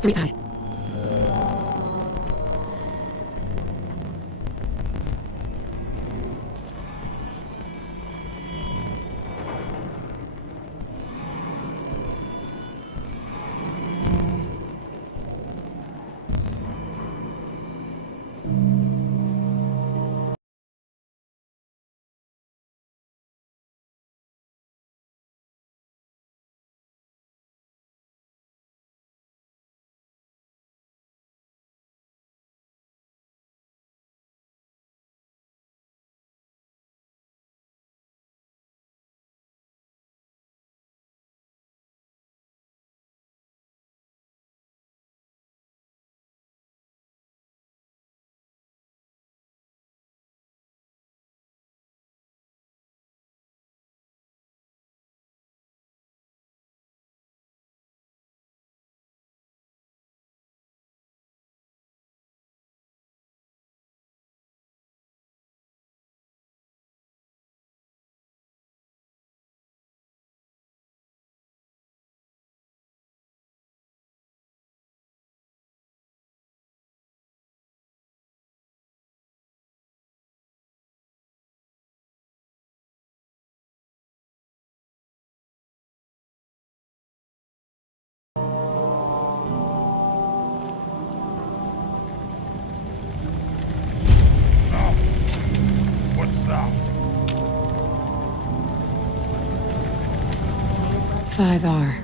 Three I. 5R.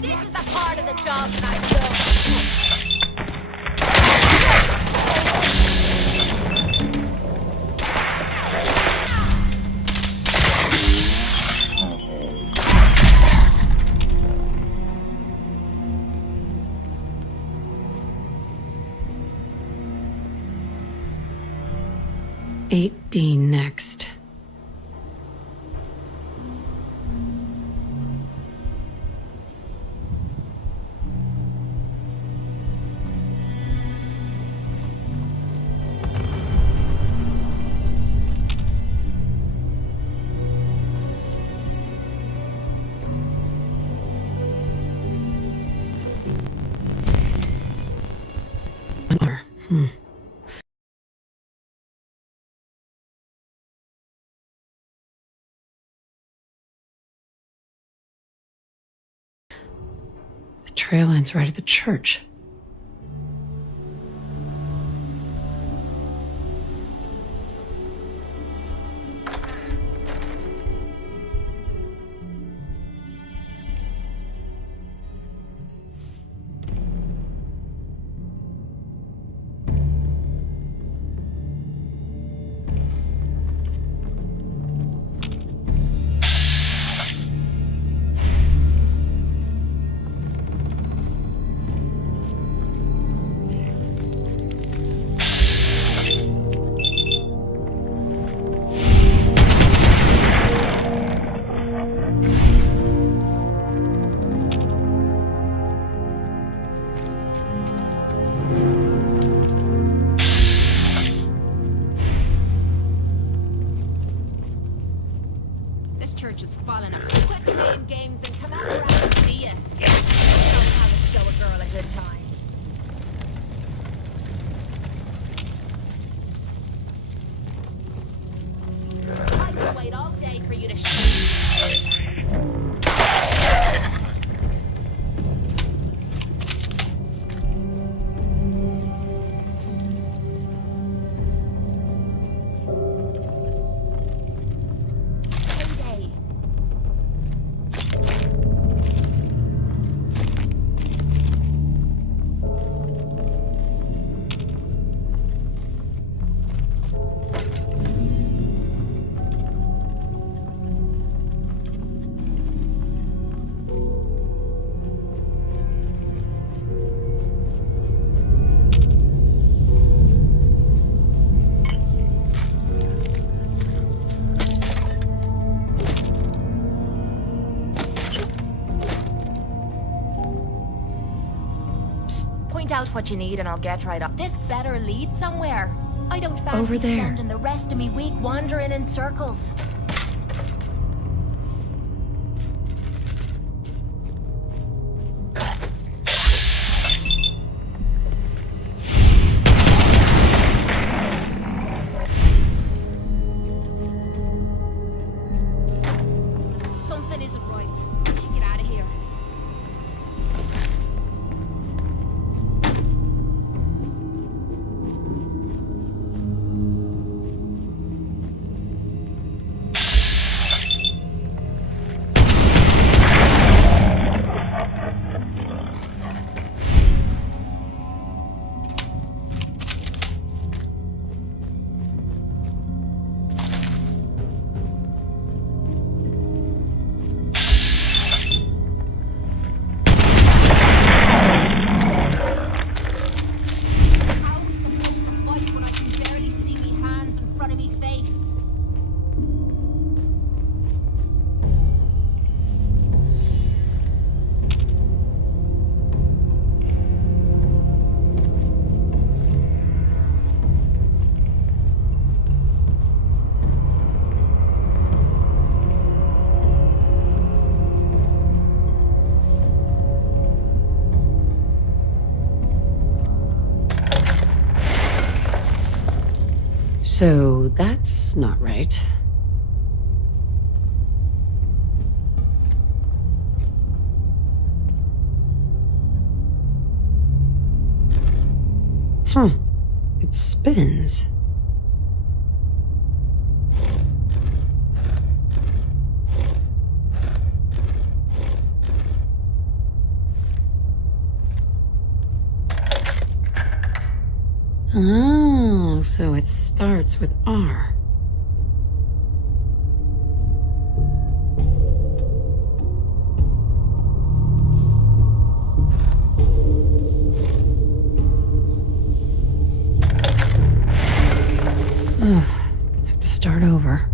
This is the part of the job that I do. 8D next. The trail ends right at the church. point out what you need and I'll get right up. This better lead somewhere. I don't fancy Over there. spending the rest of me week wandering in circles. Something isn't right. We should get out of here. How are we supposed to fight when I can barely see me hands in front of me face? So that's not right. Huh. It spins. Oh, so it starts with R. Ugh, have to start over.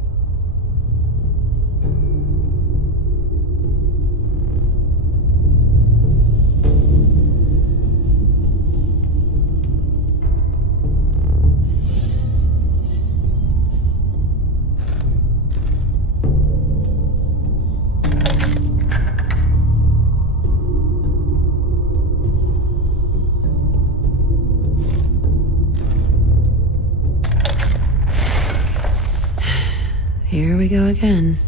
Here we go again.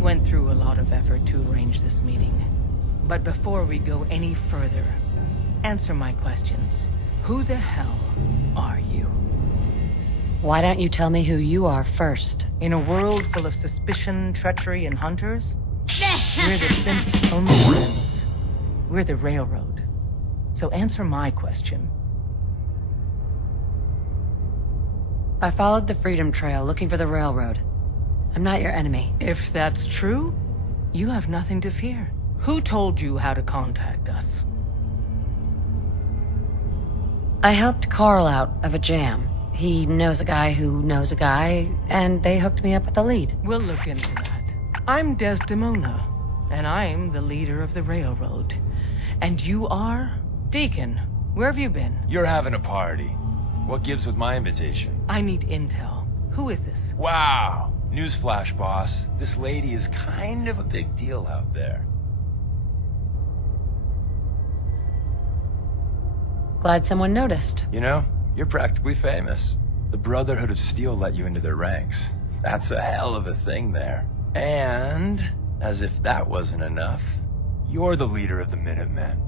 went through a lot of effort to arrange this meeting. But before we go any further, answer my questions. Who the hell are you? Why don't you tell me who you are first? In a world full of suspicion, treachery, and hunters, we're the synth's only friends. We're the Railroad. So answer my question. I followed the Freedom Trail looking for the Railroad. I'm not your enemy. If that's true, you have nothing to fear. Who told you how to contact us? I helped Carl out of a jam. He knows a guy who knows a guy, and they hooked me up with a lead. We'll look into that. I'm Desdemona, and I'm the leader of the Railroad. And you are? Deacon, where have you been? You're having a party. What gives with my invitation? I need intel. Who is this? Wow! Newsflash, boss. This lady is kind of a big deal out there. Glad someone noticed. You know, you're practically famous. The Brotherhood of Steel let you into their ranks. That's a hell of a thing there. And, as if that wasn't enough, you're the leader of the Minutemen.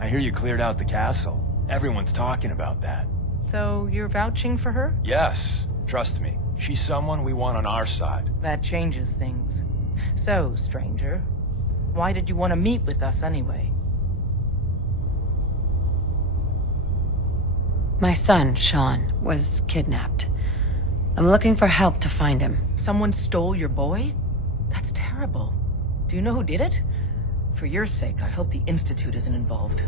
I hear you cleared out the castle. Everyone's talking about that. So, you're vouching for her? Yes. Trust me. She's someone we want on our side. That changes things. So, stranger, why did you want to meet with us anyway? My son, Sean, was kidnapped. I'm looking for help to find him. Someone stole your boy? That's terrible. Do you know who did it? For your sake, I hope the Institute isn't involved.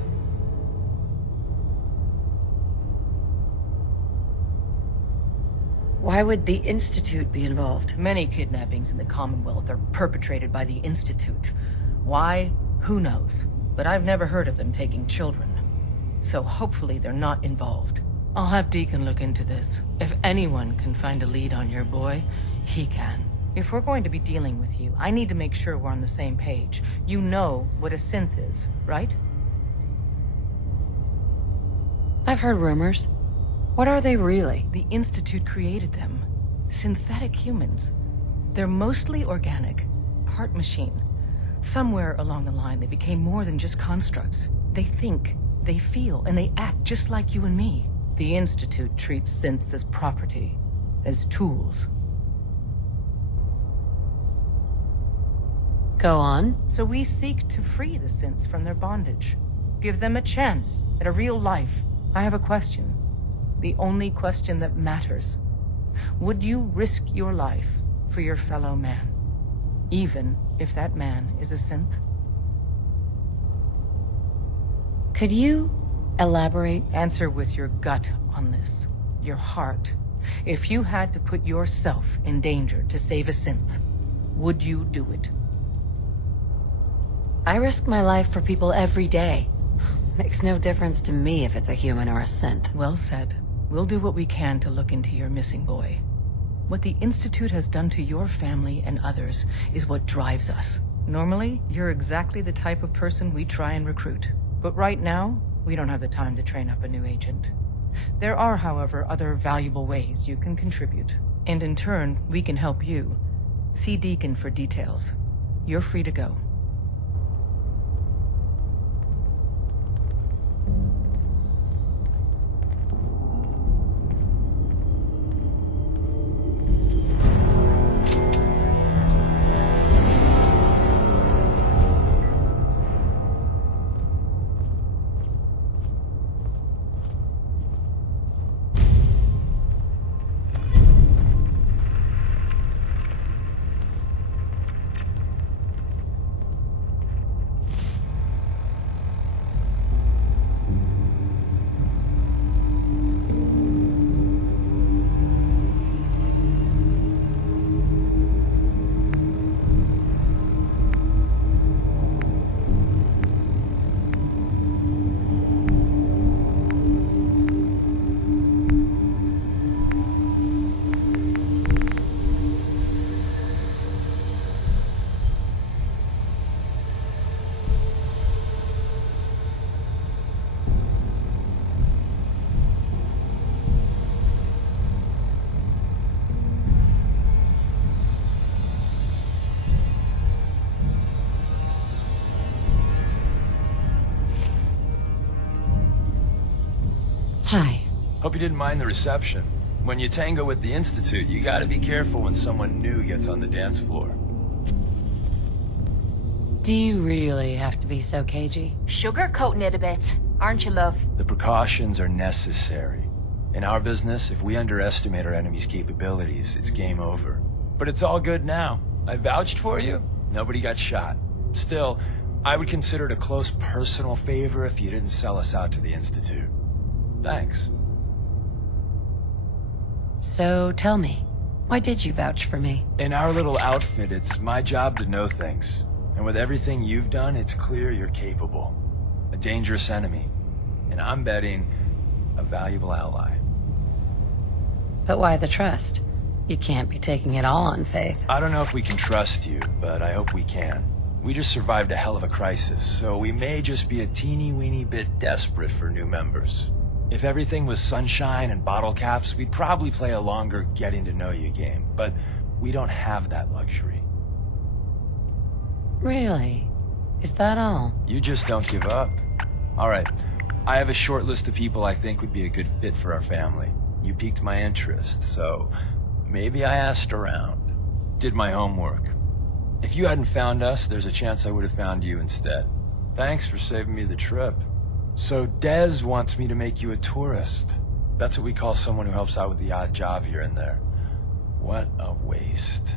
Why would the Institute be involved? Many kidnappings in the Commonwealth are perpetrated by the Institute. Why? Who knows? But I've never heard of them taking children. So hopefully they're not involved. I'll have Deacon look into this. If anyone can find a lead on your boy, he can. If we're going to be dealing with you, I need to make sure we're on the same page. You know what a synth is, right? I've heard rumors. What are they really? The Institute created them. Synthetic humans. They're mostly organic, part machine. Somewhere along the line, they became more than just constructs. They think, they feel, and they act just like you and me. The Institute treats synths as property, as tools. Go on. So we seek to free the synths from their bondage. Give them a chance at a real life. I have a question. The only question that matters. Would you risk your life for your fellow man? Even if that man is a synth? Could you elaborate? Answer with your gut on this. Your heart. If you had to put yourself in danger to save a synth, would you do it? I risk my life for people every day. Makes no difference to me if it's a human or a synth. Well said. We'll do what we can to look into your missing boy. What the Institute has done to your family and others is what drives us. Normally, you're exactly the type of person we try and recruit. But right now, we don't have the time to train up a new agent. There are, however, other valuable ways you can contribute. And in turn, we can help you. See Deacon for details. You're free to go. Hi. Hope you didn't mind the reception. When you tango with the Institute, you gotta be careful when someone new gets on the dance floor. Do you really have to be so cagey? Sugarcoating it a bit, aren't you, love? The precautions are necessary. In our business, if we underestimate our enemy's capabilities, it's game over. But it's all good now. I vouched for you. Nobody got shot. Still, I would consider it a close personal favor if you didn't sell us out to the Institute. Thanks. So tell me, why did you vouch for me? In our little outfit, it's my job to know things. And with everything you've done, it's clear you're capable. A dangerous enemy. And I'm betting a valuable ally. But why the trust? You can't be taking it all on faith. I don't know if we can trust you, but I hope we can. We just survived a hell of a crisis, so we may just be a teeny-weeny bit desperate for new members. If everything was sunshine and bottle caps, we'd probably play a longer getting-to-know-you game, but we don't have that luxury. Really? Is that all? You just don't give up. All right, I have a short list of people I think would be a good fit for our family. You piqued my interest, so maybe I asked around. Did my homework. If you hadn't found us, there's a chance I would have found you instead. Thanks for saving me the trip. So Dez wants me to make you a tourist. That's what we call someone who helps out with the odd job here and there. What a waste.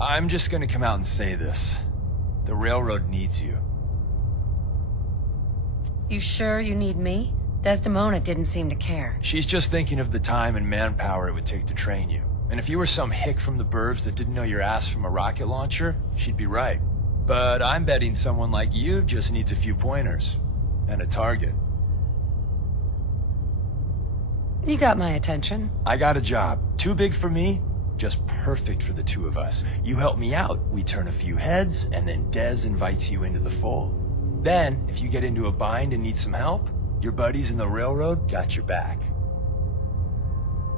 I'm just gonna come out and say this. The railroad needs you. You sure you need me? Desdemona didn't seem to care. She's just thinking of the time and manpower it would take to train you. And if you were some hick from the burbs that didn't know your ass from a rocket launcher, she'd be right. But I'm betting someone like you just needs a few pointers. And a target. You got my attention. I got a job. Too big for me, just perfect for the two of us. You help me out, we turn a few heads, and then Dez invites you into the fold. Then, if you get into a bind and need some help, your buddies in the railroad got your back.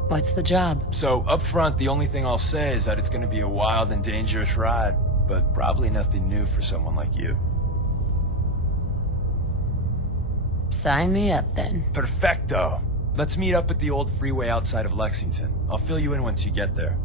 What's the job? So, up front, the only thing I'll say is that it's gonna be a wild and dangerous ride, but probably nothing new for someone like you. Sign me up, then. Perfecto. Let's meet up at the old freeway outside of Lexington. I'll fill you in once you get there.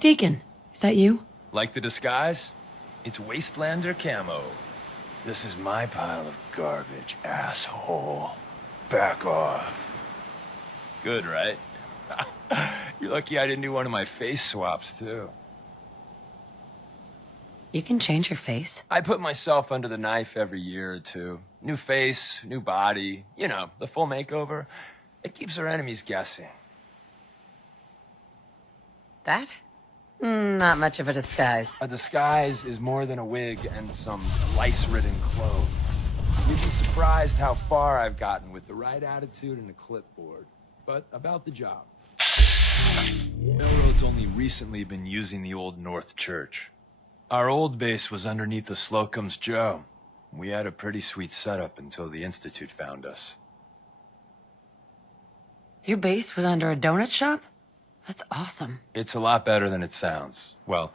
Deacon, is that you? Like the disguise? It's Wastelander camo. This is my pile of garbage, asshole. Back off. Good, right? You're lucky I didn't do one of my face swaps, too. You can change your face. I put myself under the knife every year or two. New face, new body, you know, the full makeover. It keeps our enemies guessing. That? Not much of a disguise. A disguise is more than a wig and some lice-ridden clothes. You'd be surprised how far I've gotten with the right attitude and a clipboard. But about the job. Railroad's only recently been using the Old North Church. Our old base was underneath the Slocum's Joe. We had a pretty sweet setup until the Institute found us. Your base was under a donut shop? That's awesome. It's a lot better than it sounds. Well,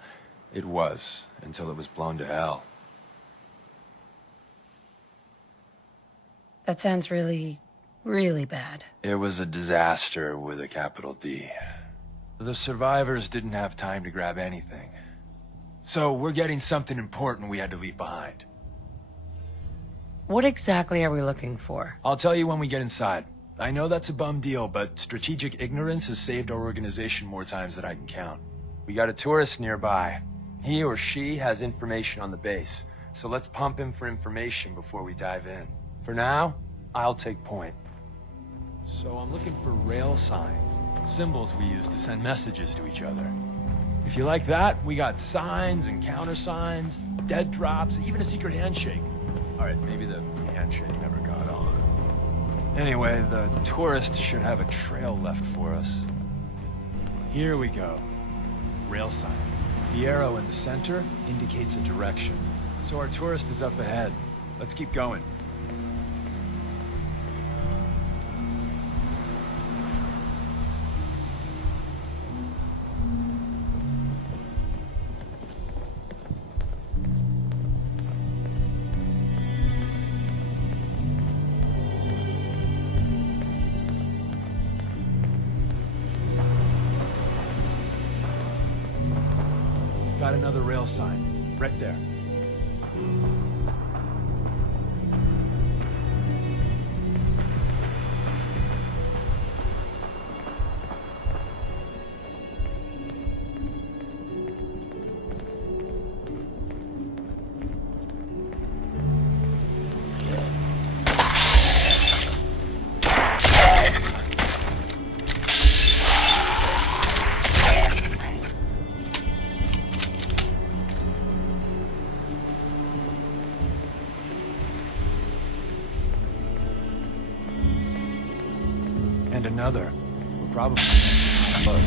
it was, until it was blown to hell. That sounds really, really bad. It was a disaster with a capital D. The survivors didn't have time to grab anything. So we're getting something important we had to leave behind. What exactly are we looking for? I'll tell you when we get inside. I know that's a bum deal, but strategic ignorance has saved our organization more times than I can count. We got a tourist nearby. He or she has information on the base, so let's pump him for information before we dive in. For now, I'll take point. So I'm looking for rail signs, symbols we use to send messages to each other. If you like that, we got signs and countersigns, dead drops, even a secret handshake. All right, maybe the handshake never got on. Anyway, the tourist should have a trail left for us. Here we go. Rail sign. The arrow in the center indicates a direction. So our tourist is up ahead. Let's keep going. Got another rail sign, right there. And another. We're probably close.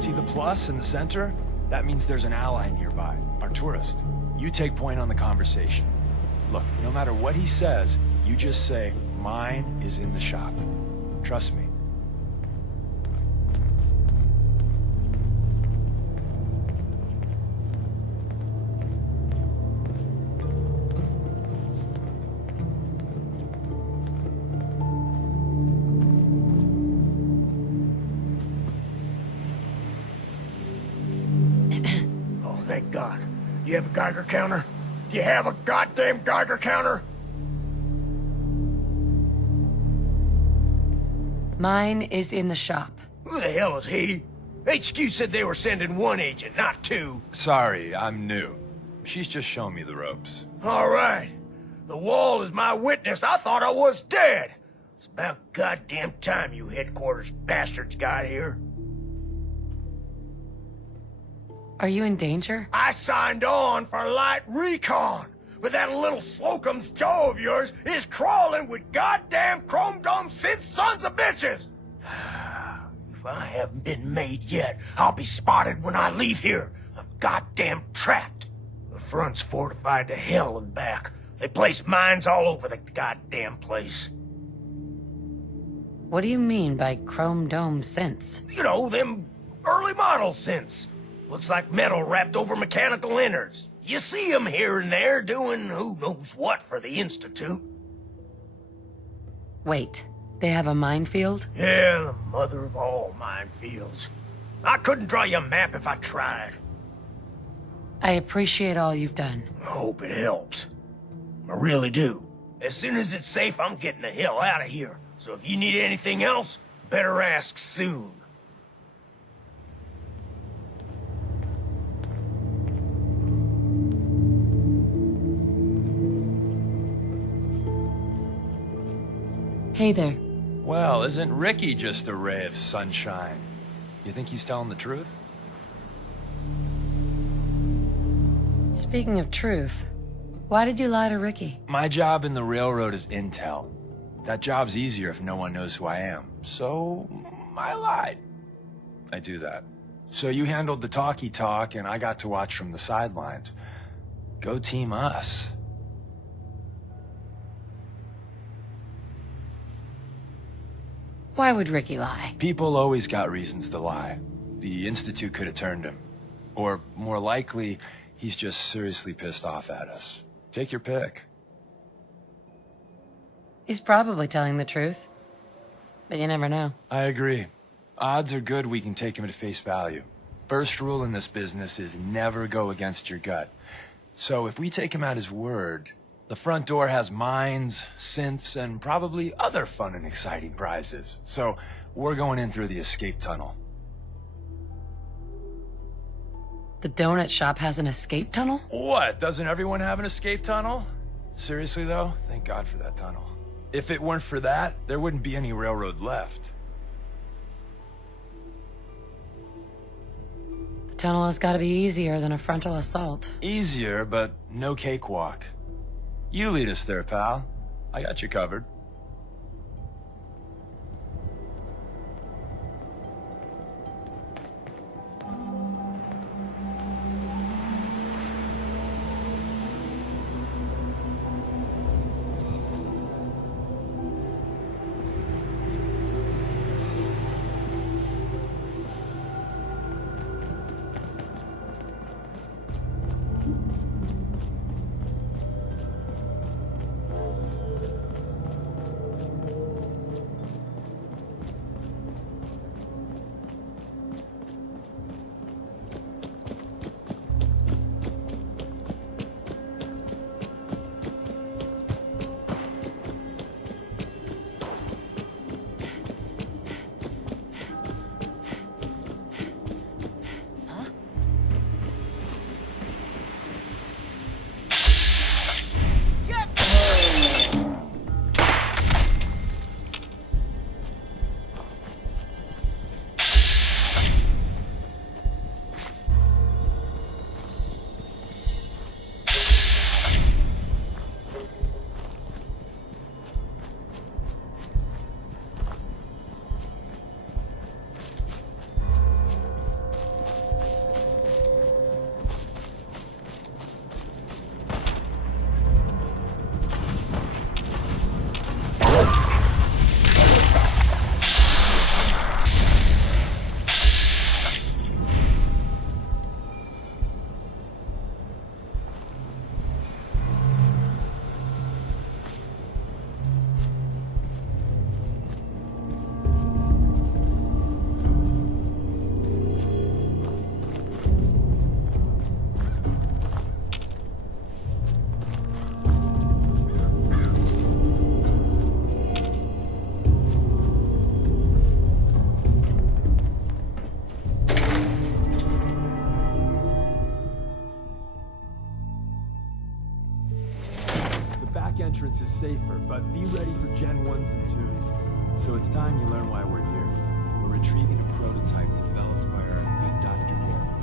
See the plus in the center? That means there's an ally nearby, our tourist. You take point on the conversation. Look, no matter what he says, you just say, mine is in the shop. Trust me. Thank God. You have a Geiger counter? You have a goddamn Geiger counter? Mine is in the shop. Who the hell is he? HQ said they were sending one agent, not two. Sorry, I'm new. She's just showing me the ropes. All right. The wall is my witness. I thought I was dead. It's about goddamn time you headquarters bastards got here. Are you in danger? I signed on for light recon. but that little Slocum's Joe of yours is crawling with goddamn chrome dome synth sons of bitches! If I haven't been made yet, I'll be spotted when I leave here. I'm goddamn trapped. The front's fortified to hell and back. They place mines all over the goddamn place. What do you mean by chrome dome synths? You know, them early model synths. Looks like metal wrapped over mechanical innards. You see them here and there doing who knows what for the Institute. Wait, they have a minefield? Yeah, the mother of all minefields. I couldn't draw you a map if I tried. I appreciate all you've done. I hope it helps. I really do. As soon as it's safe, I'm getting the hell out of here. So if you need anything else, better ask soon. Hey there. Well, isn't Ricky just a ray of sunshine? You think he's telling the truth? Speaking of truth, why did you lie to Ricky? My job in the railroad is intel. That job's easier if no one knows who I am. So, I lied. I do that. So you handled the talky talk, and I got to watch from the sidelines. Go team us. Why would Ricky lie? People always got reasons to lie. The Institute could have turned him. Or, more likely, he's just seriously pissed off at us. Take your pick. He's probably telling the truth. But you never know. I agree. Odds are good we can take him at face value. First rule in this business is never go against your gut. So if we take him at his word, the front door has mines, synths, and probably other fun and exciting prizes. So we're going in through the escape tunnel. The donut shop has an escape tunnel? What? Doesn't everyone have an escape tunnel? Seriously though, thank God for that tunnel. If it weren't for that, there wouldn't be any railroad left. The tunnel has got to be easier than a frontal assault. Easier, but no cakewalk. You lead us there, pal. I got you covered. Entrance is safer, but be ready for Gen 1s and 2s. So it's time you learn why we're here. We're retrieving a prototype developed by our good Dr. Garrett.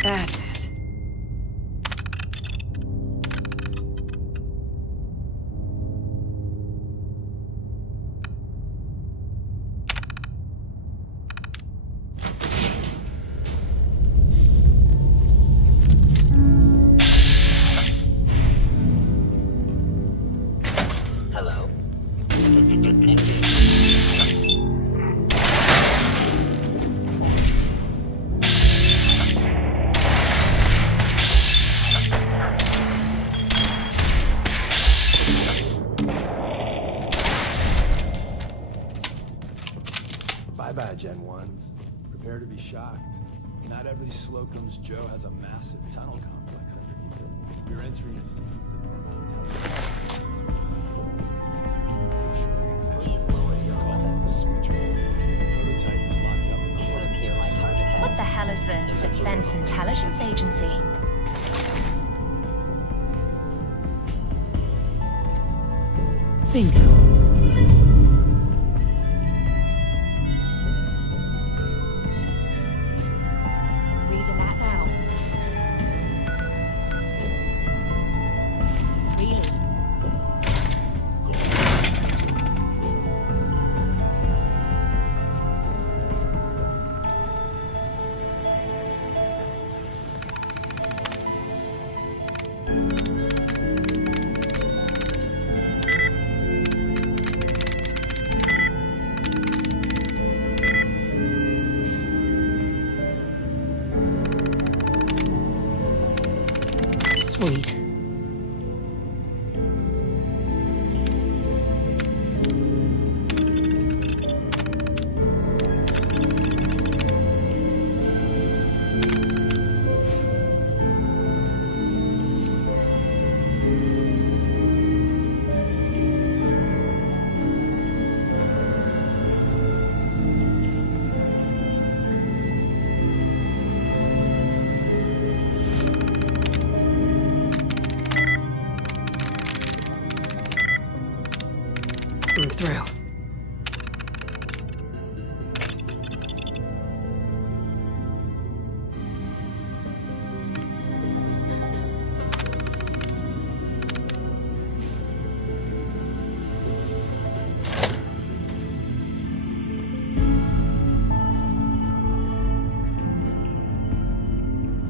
That's it. Bye-bye, Gen 1s. Prepare to be shocked. Not every Slocum's Joe has a massive tunnel complex underneath it. You're entering a secret defense intelligence. It's called the Switchboard. Prototype is locked up in the heart of the facility. What the hell is the Defense Intelligence Agency? Bingo. Sweet. I'm through.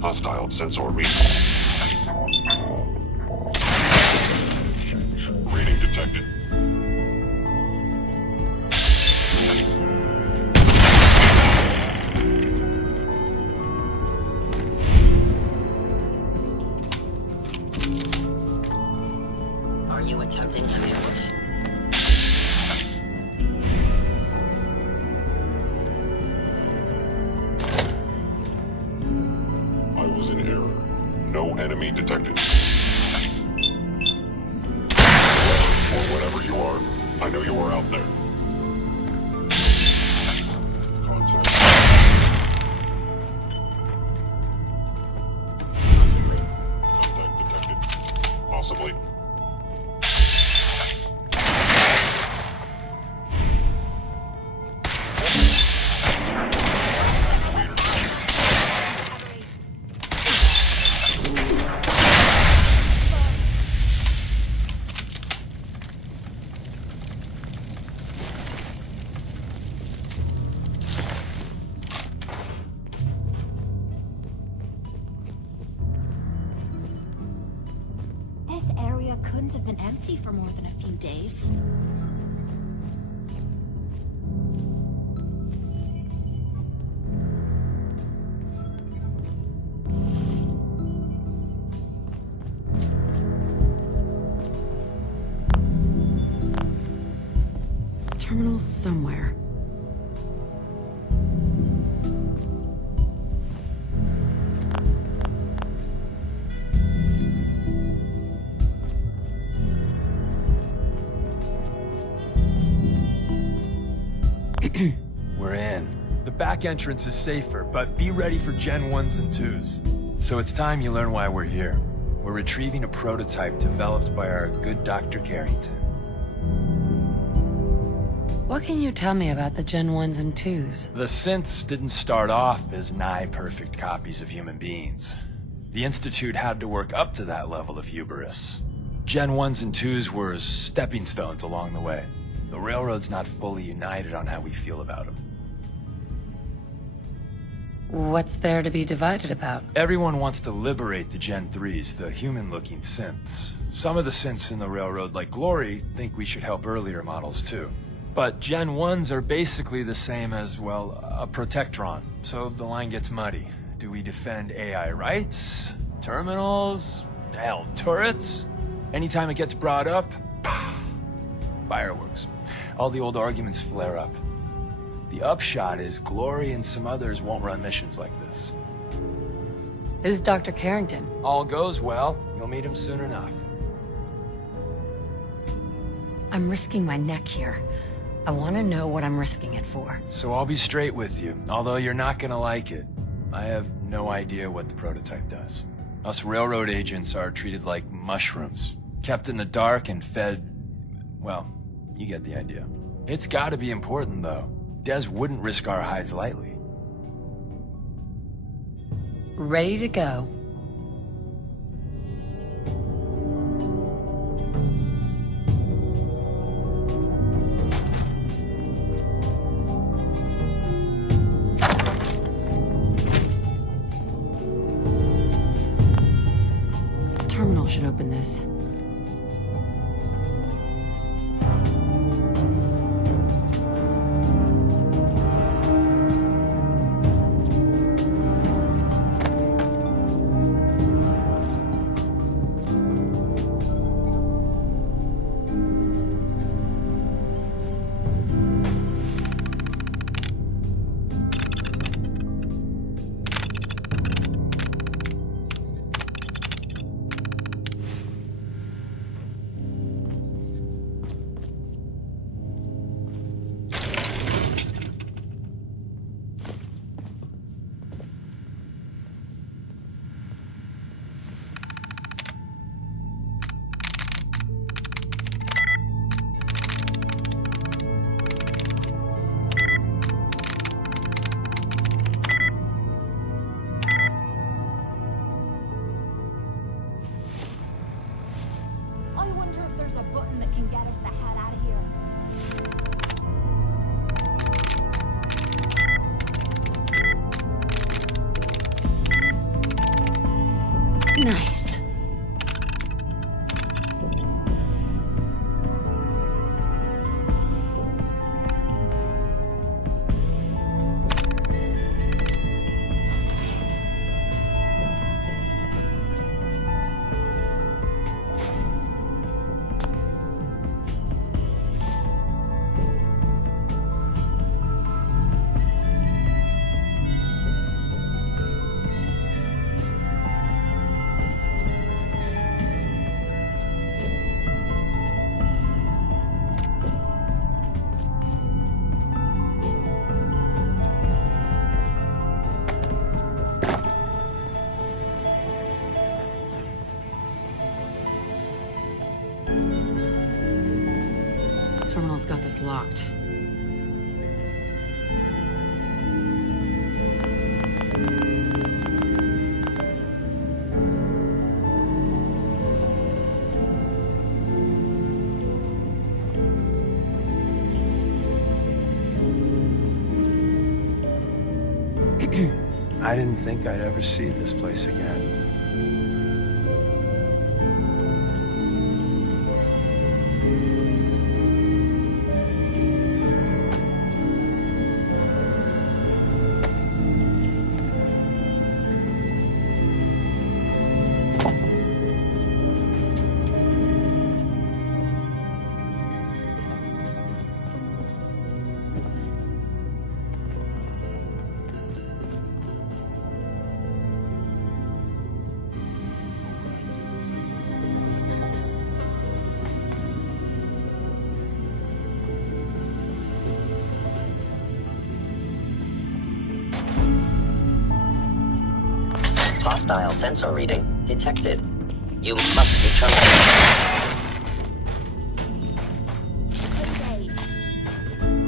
Hostile sensor reading. Reading detected. Are you attempting an ambush? I was in error. No enemy detected. Or whatever you are, I know you are out there. Contact. Possibly. Contact detected. Possibly. This area couldn't have been empty for more than a few days. Terminal somewhere. We're in. The back entrance is safer, but be ready for Gen 1s and 2s. So it's time you learn why we're here. We're retrieving a prototype developed by our good Dr. Carrington. What can you tell me about the Gen 1s and 2s? The synths didn't start off as nigh-perfect copies of human beings. The Institute had to work up to that level of hubris. Gen 1s and 2s were stepping stones along the way. The Railroad's not fully united on how we feel about them. What's there to be divided about? Everyone wants to liberate the Gen 3s, the human-looking synths. Some of the synths in the Railroad, like Glory, think we should help earlier models too. But Gen 1s are basically the same as, well, a Protectron, so the line gets muddy. Do we defend AI rights? Terminals? Hell, turrets? Anytime it gets brought up, fireworks. All the old arguments flare up. The upshot is Glory and some others won't run missions like this. Who's Dr. Carrington? All goes well, you'll meet him soon enough. I'm risking my neck here. I want to know what I'm risking it for. So I'll be straight with you, although you're not gonna like it. I have no idea what the prototype does. Us Railroad agents are treated like mushrooms, kept in the dark and fed... well, you get the idea. It's gotta be important, though. Des wouldn't risk our hides lightly. Ready to go. Terminal should open this. Nice. Terminal's got this locked. I didn't think I'd ever see this place again. Hostile sensor reading detected. You must be terminated. Hey, Dave.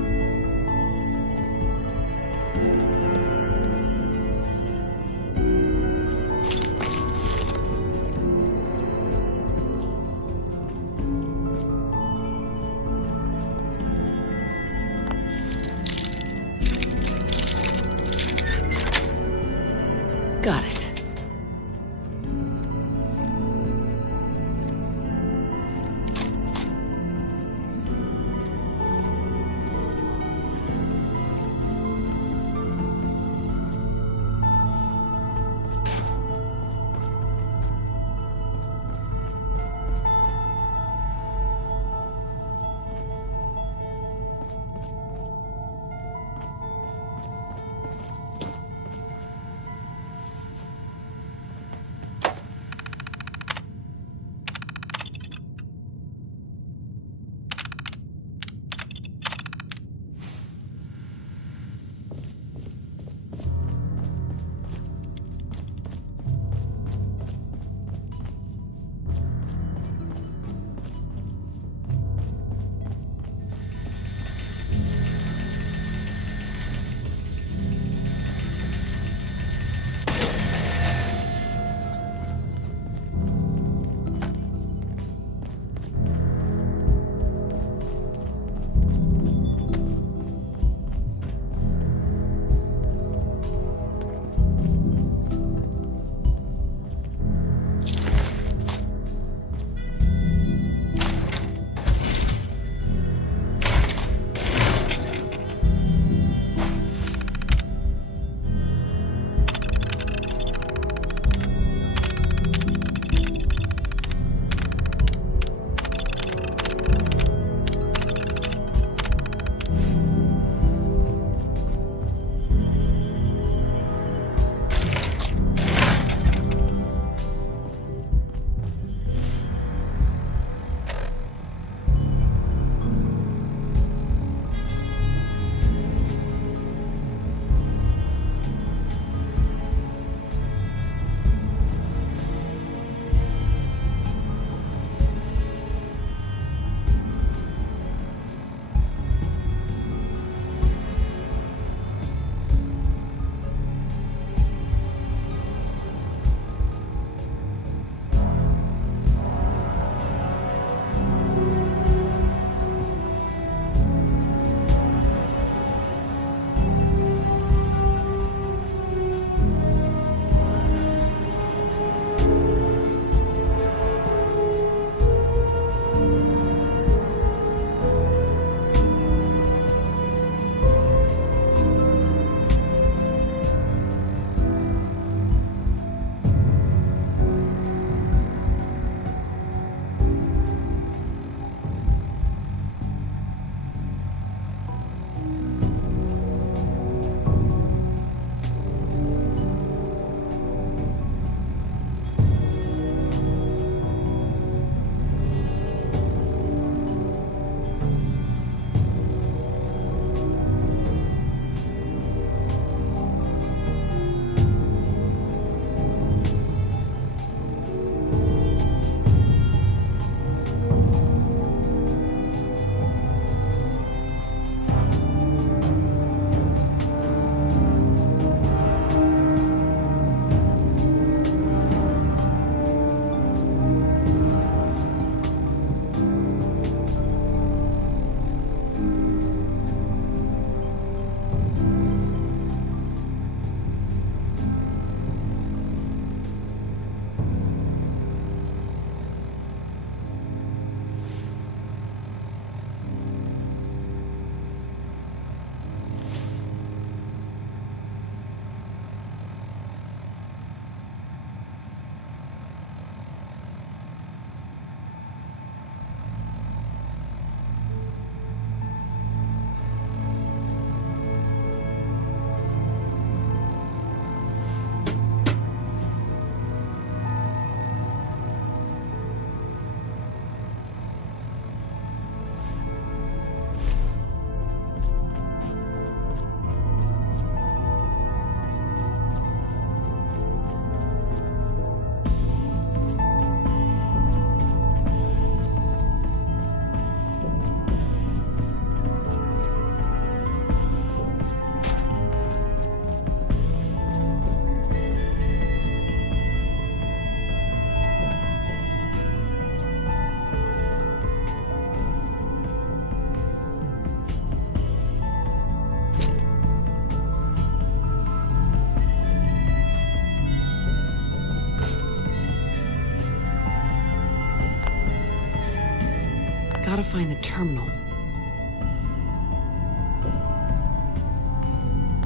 Gotta find the terminal.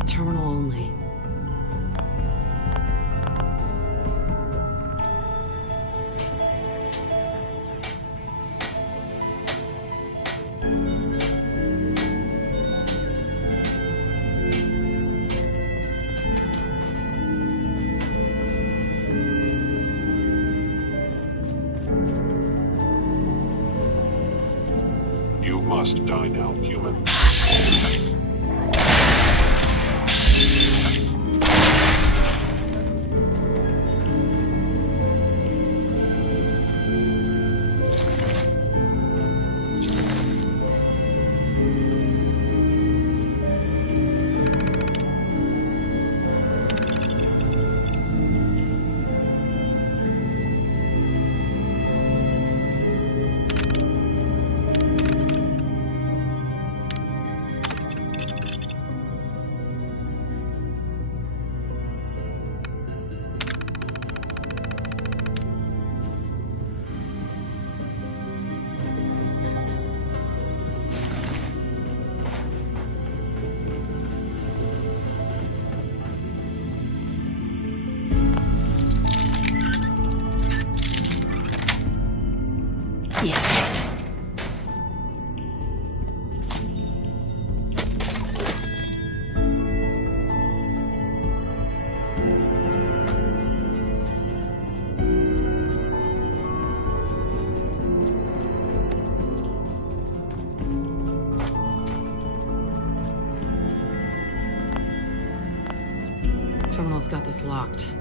Terminal only. You must die now, human. Yes. Terminal's got this locked.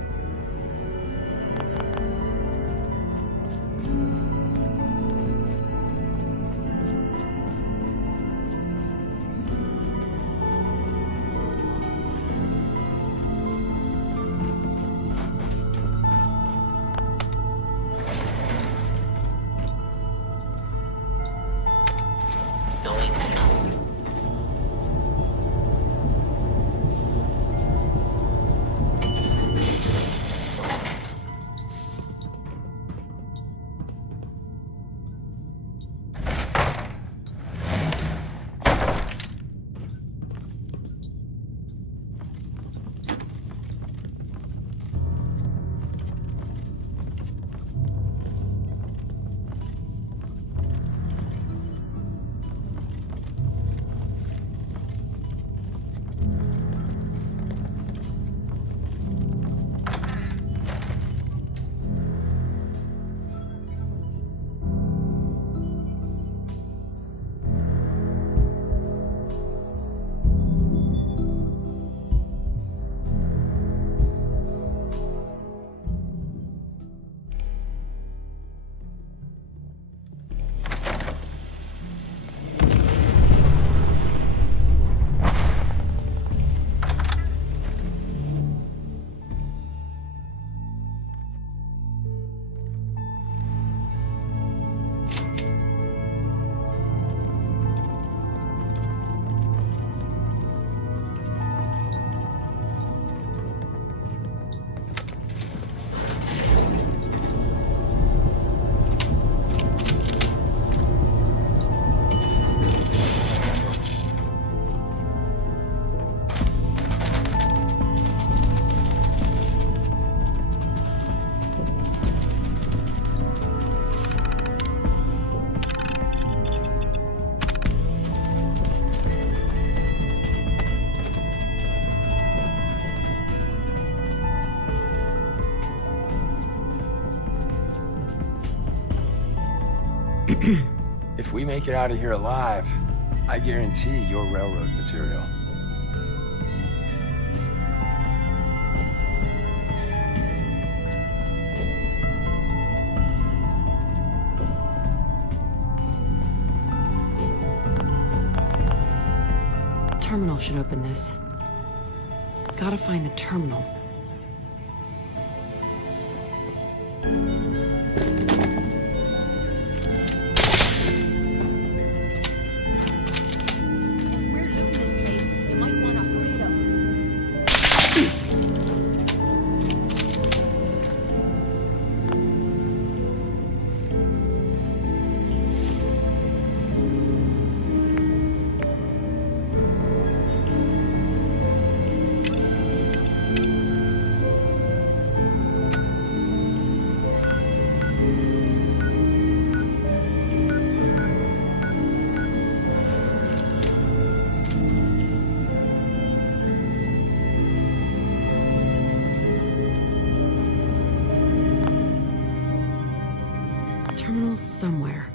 If we make it out of here alive, I guarantee you're railroad material. Terminal should open this. Gotta find the terminal. Terminal somewhere.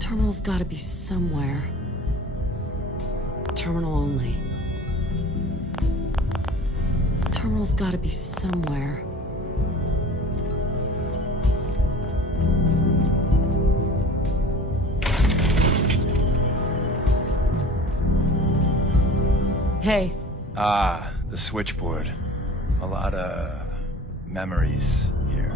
Terminal's gotta be somewhere. Terminal only. Terminal's gotta be somewhere. Hey. Ah, the switchboard. A lot of memories here.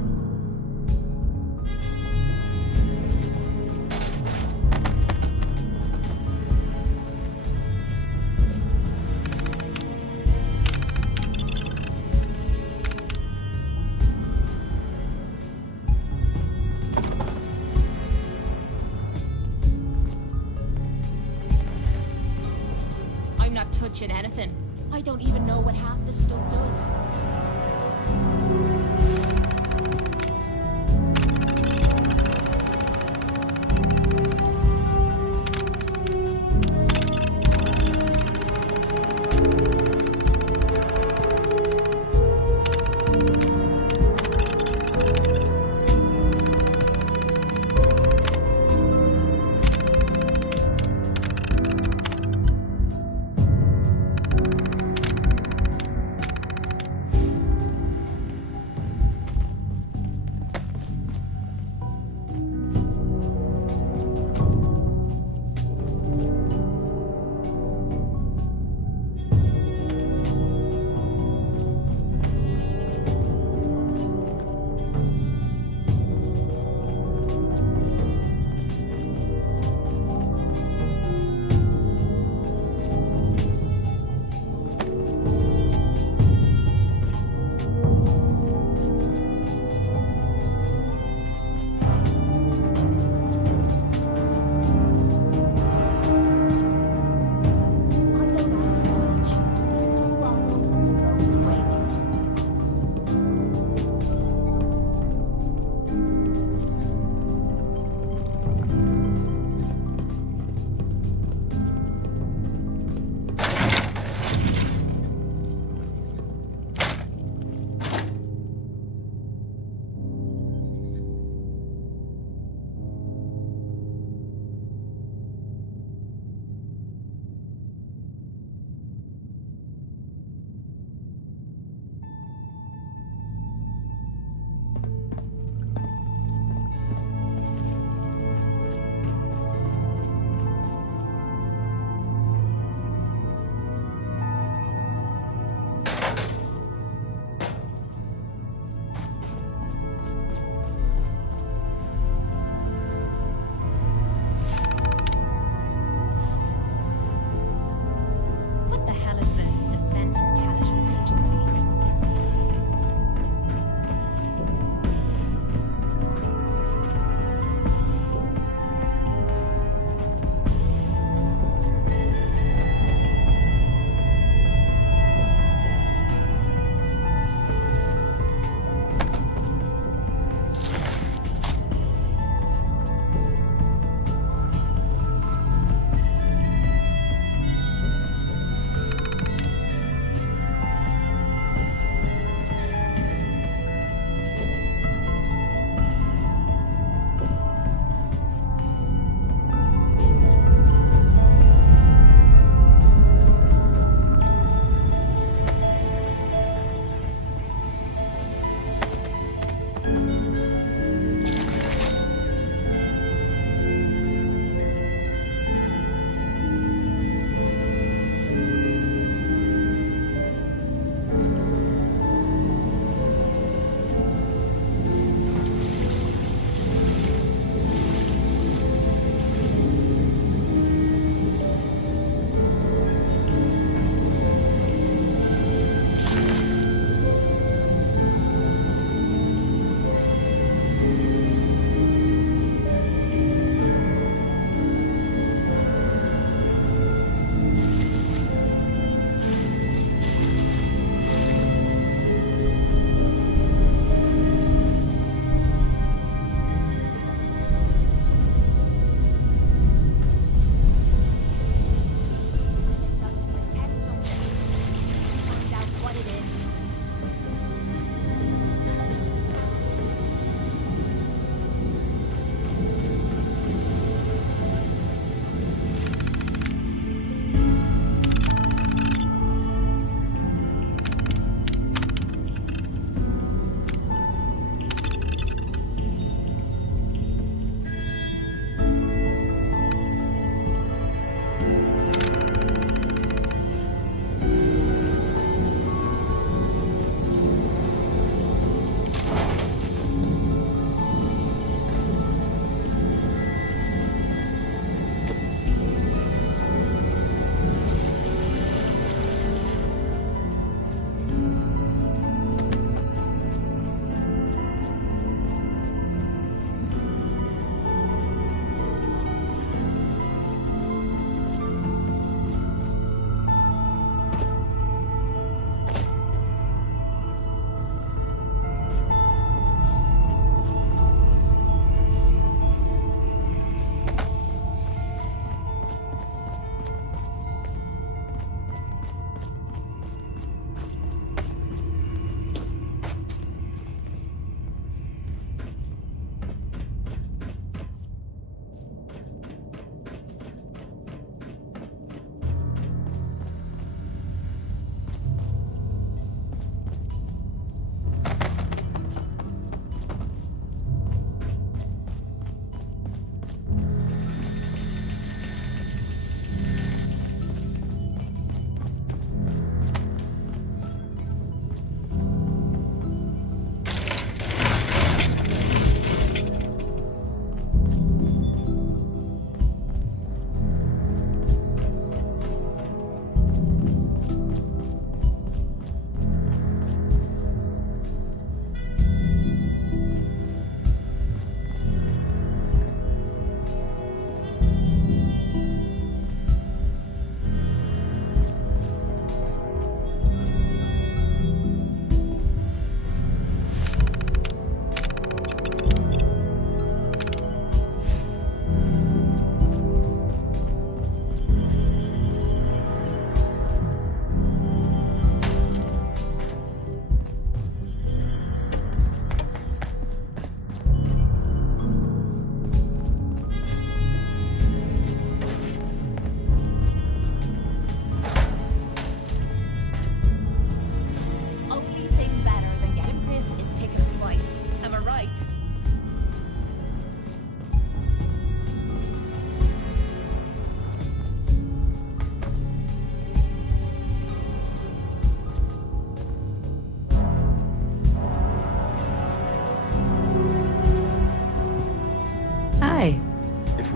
I'm not touching anything. I don't even know what half this stuff does.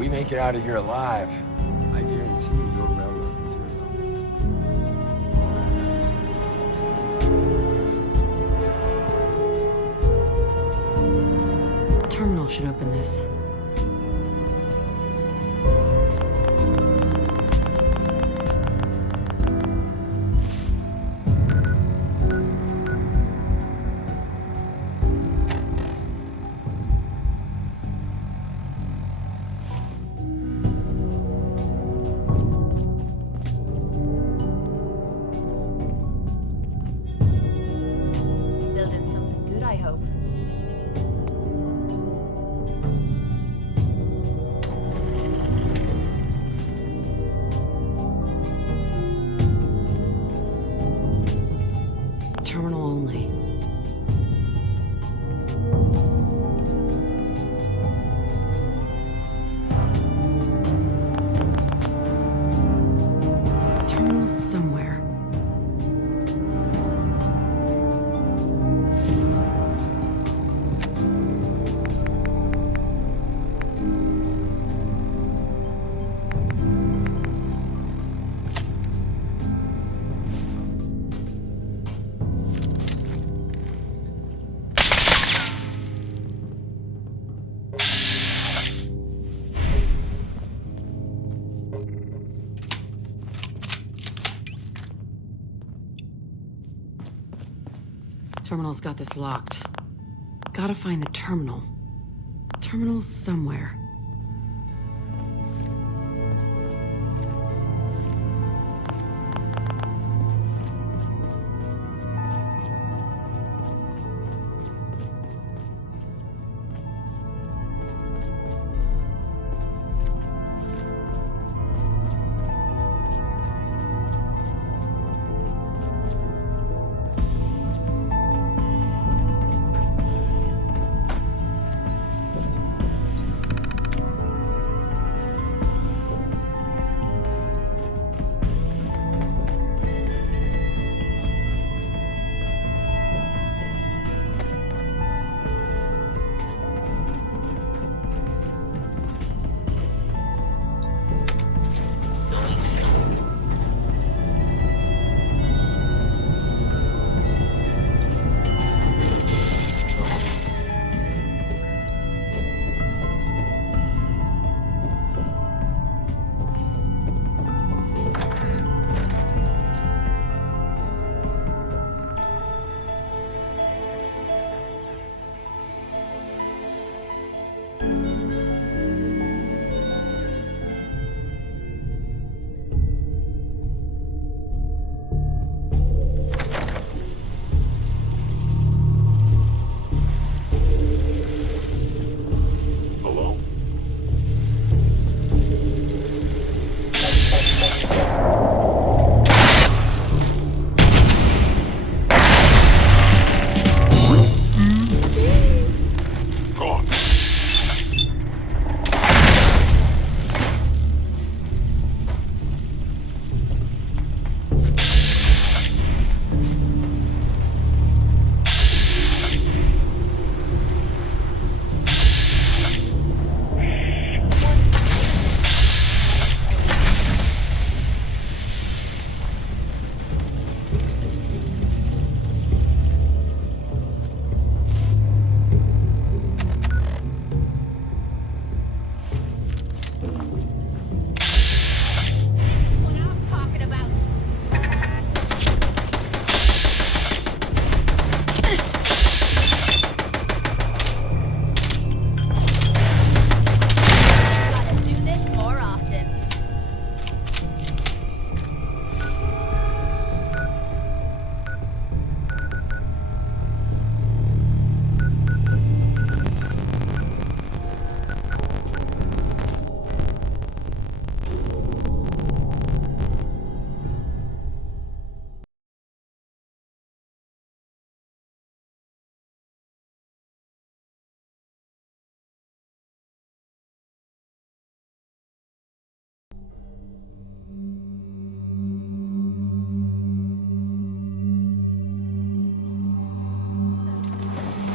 we make it out of here alive, I guarantee you your railroad material. Terminal should open this. Building something good, I hope. Terminal only. Terminal somewhere. Terminal's got this locked. Gotta find the terminal. Terminal somewhere.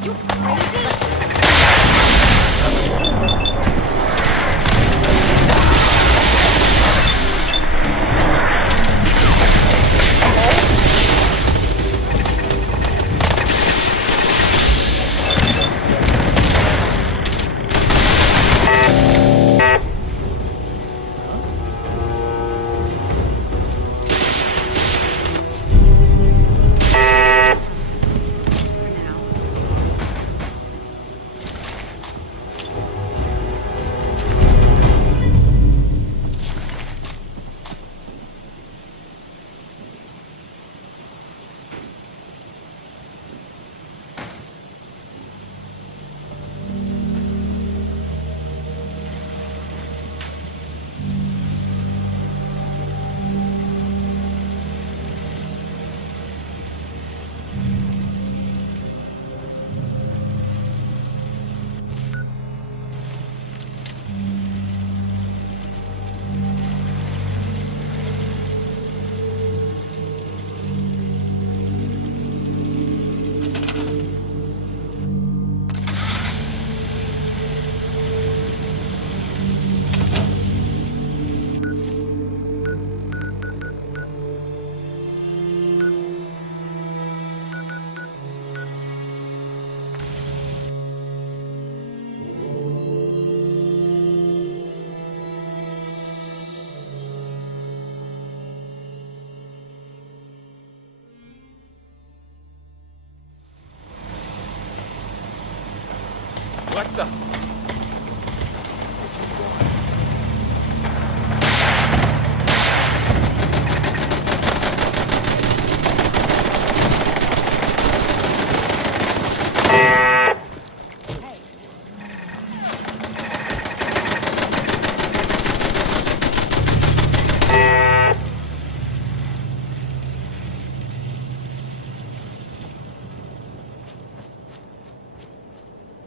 You crazy? What the?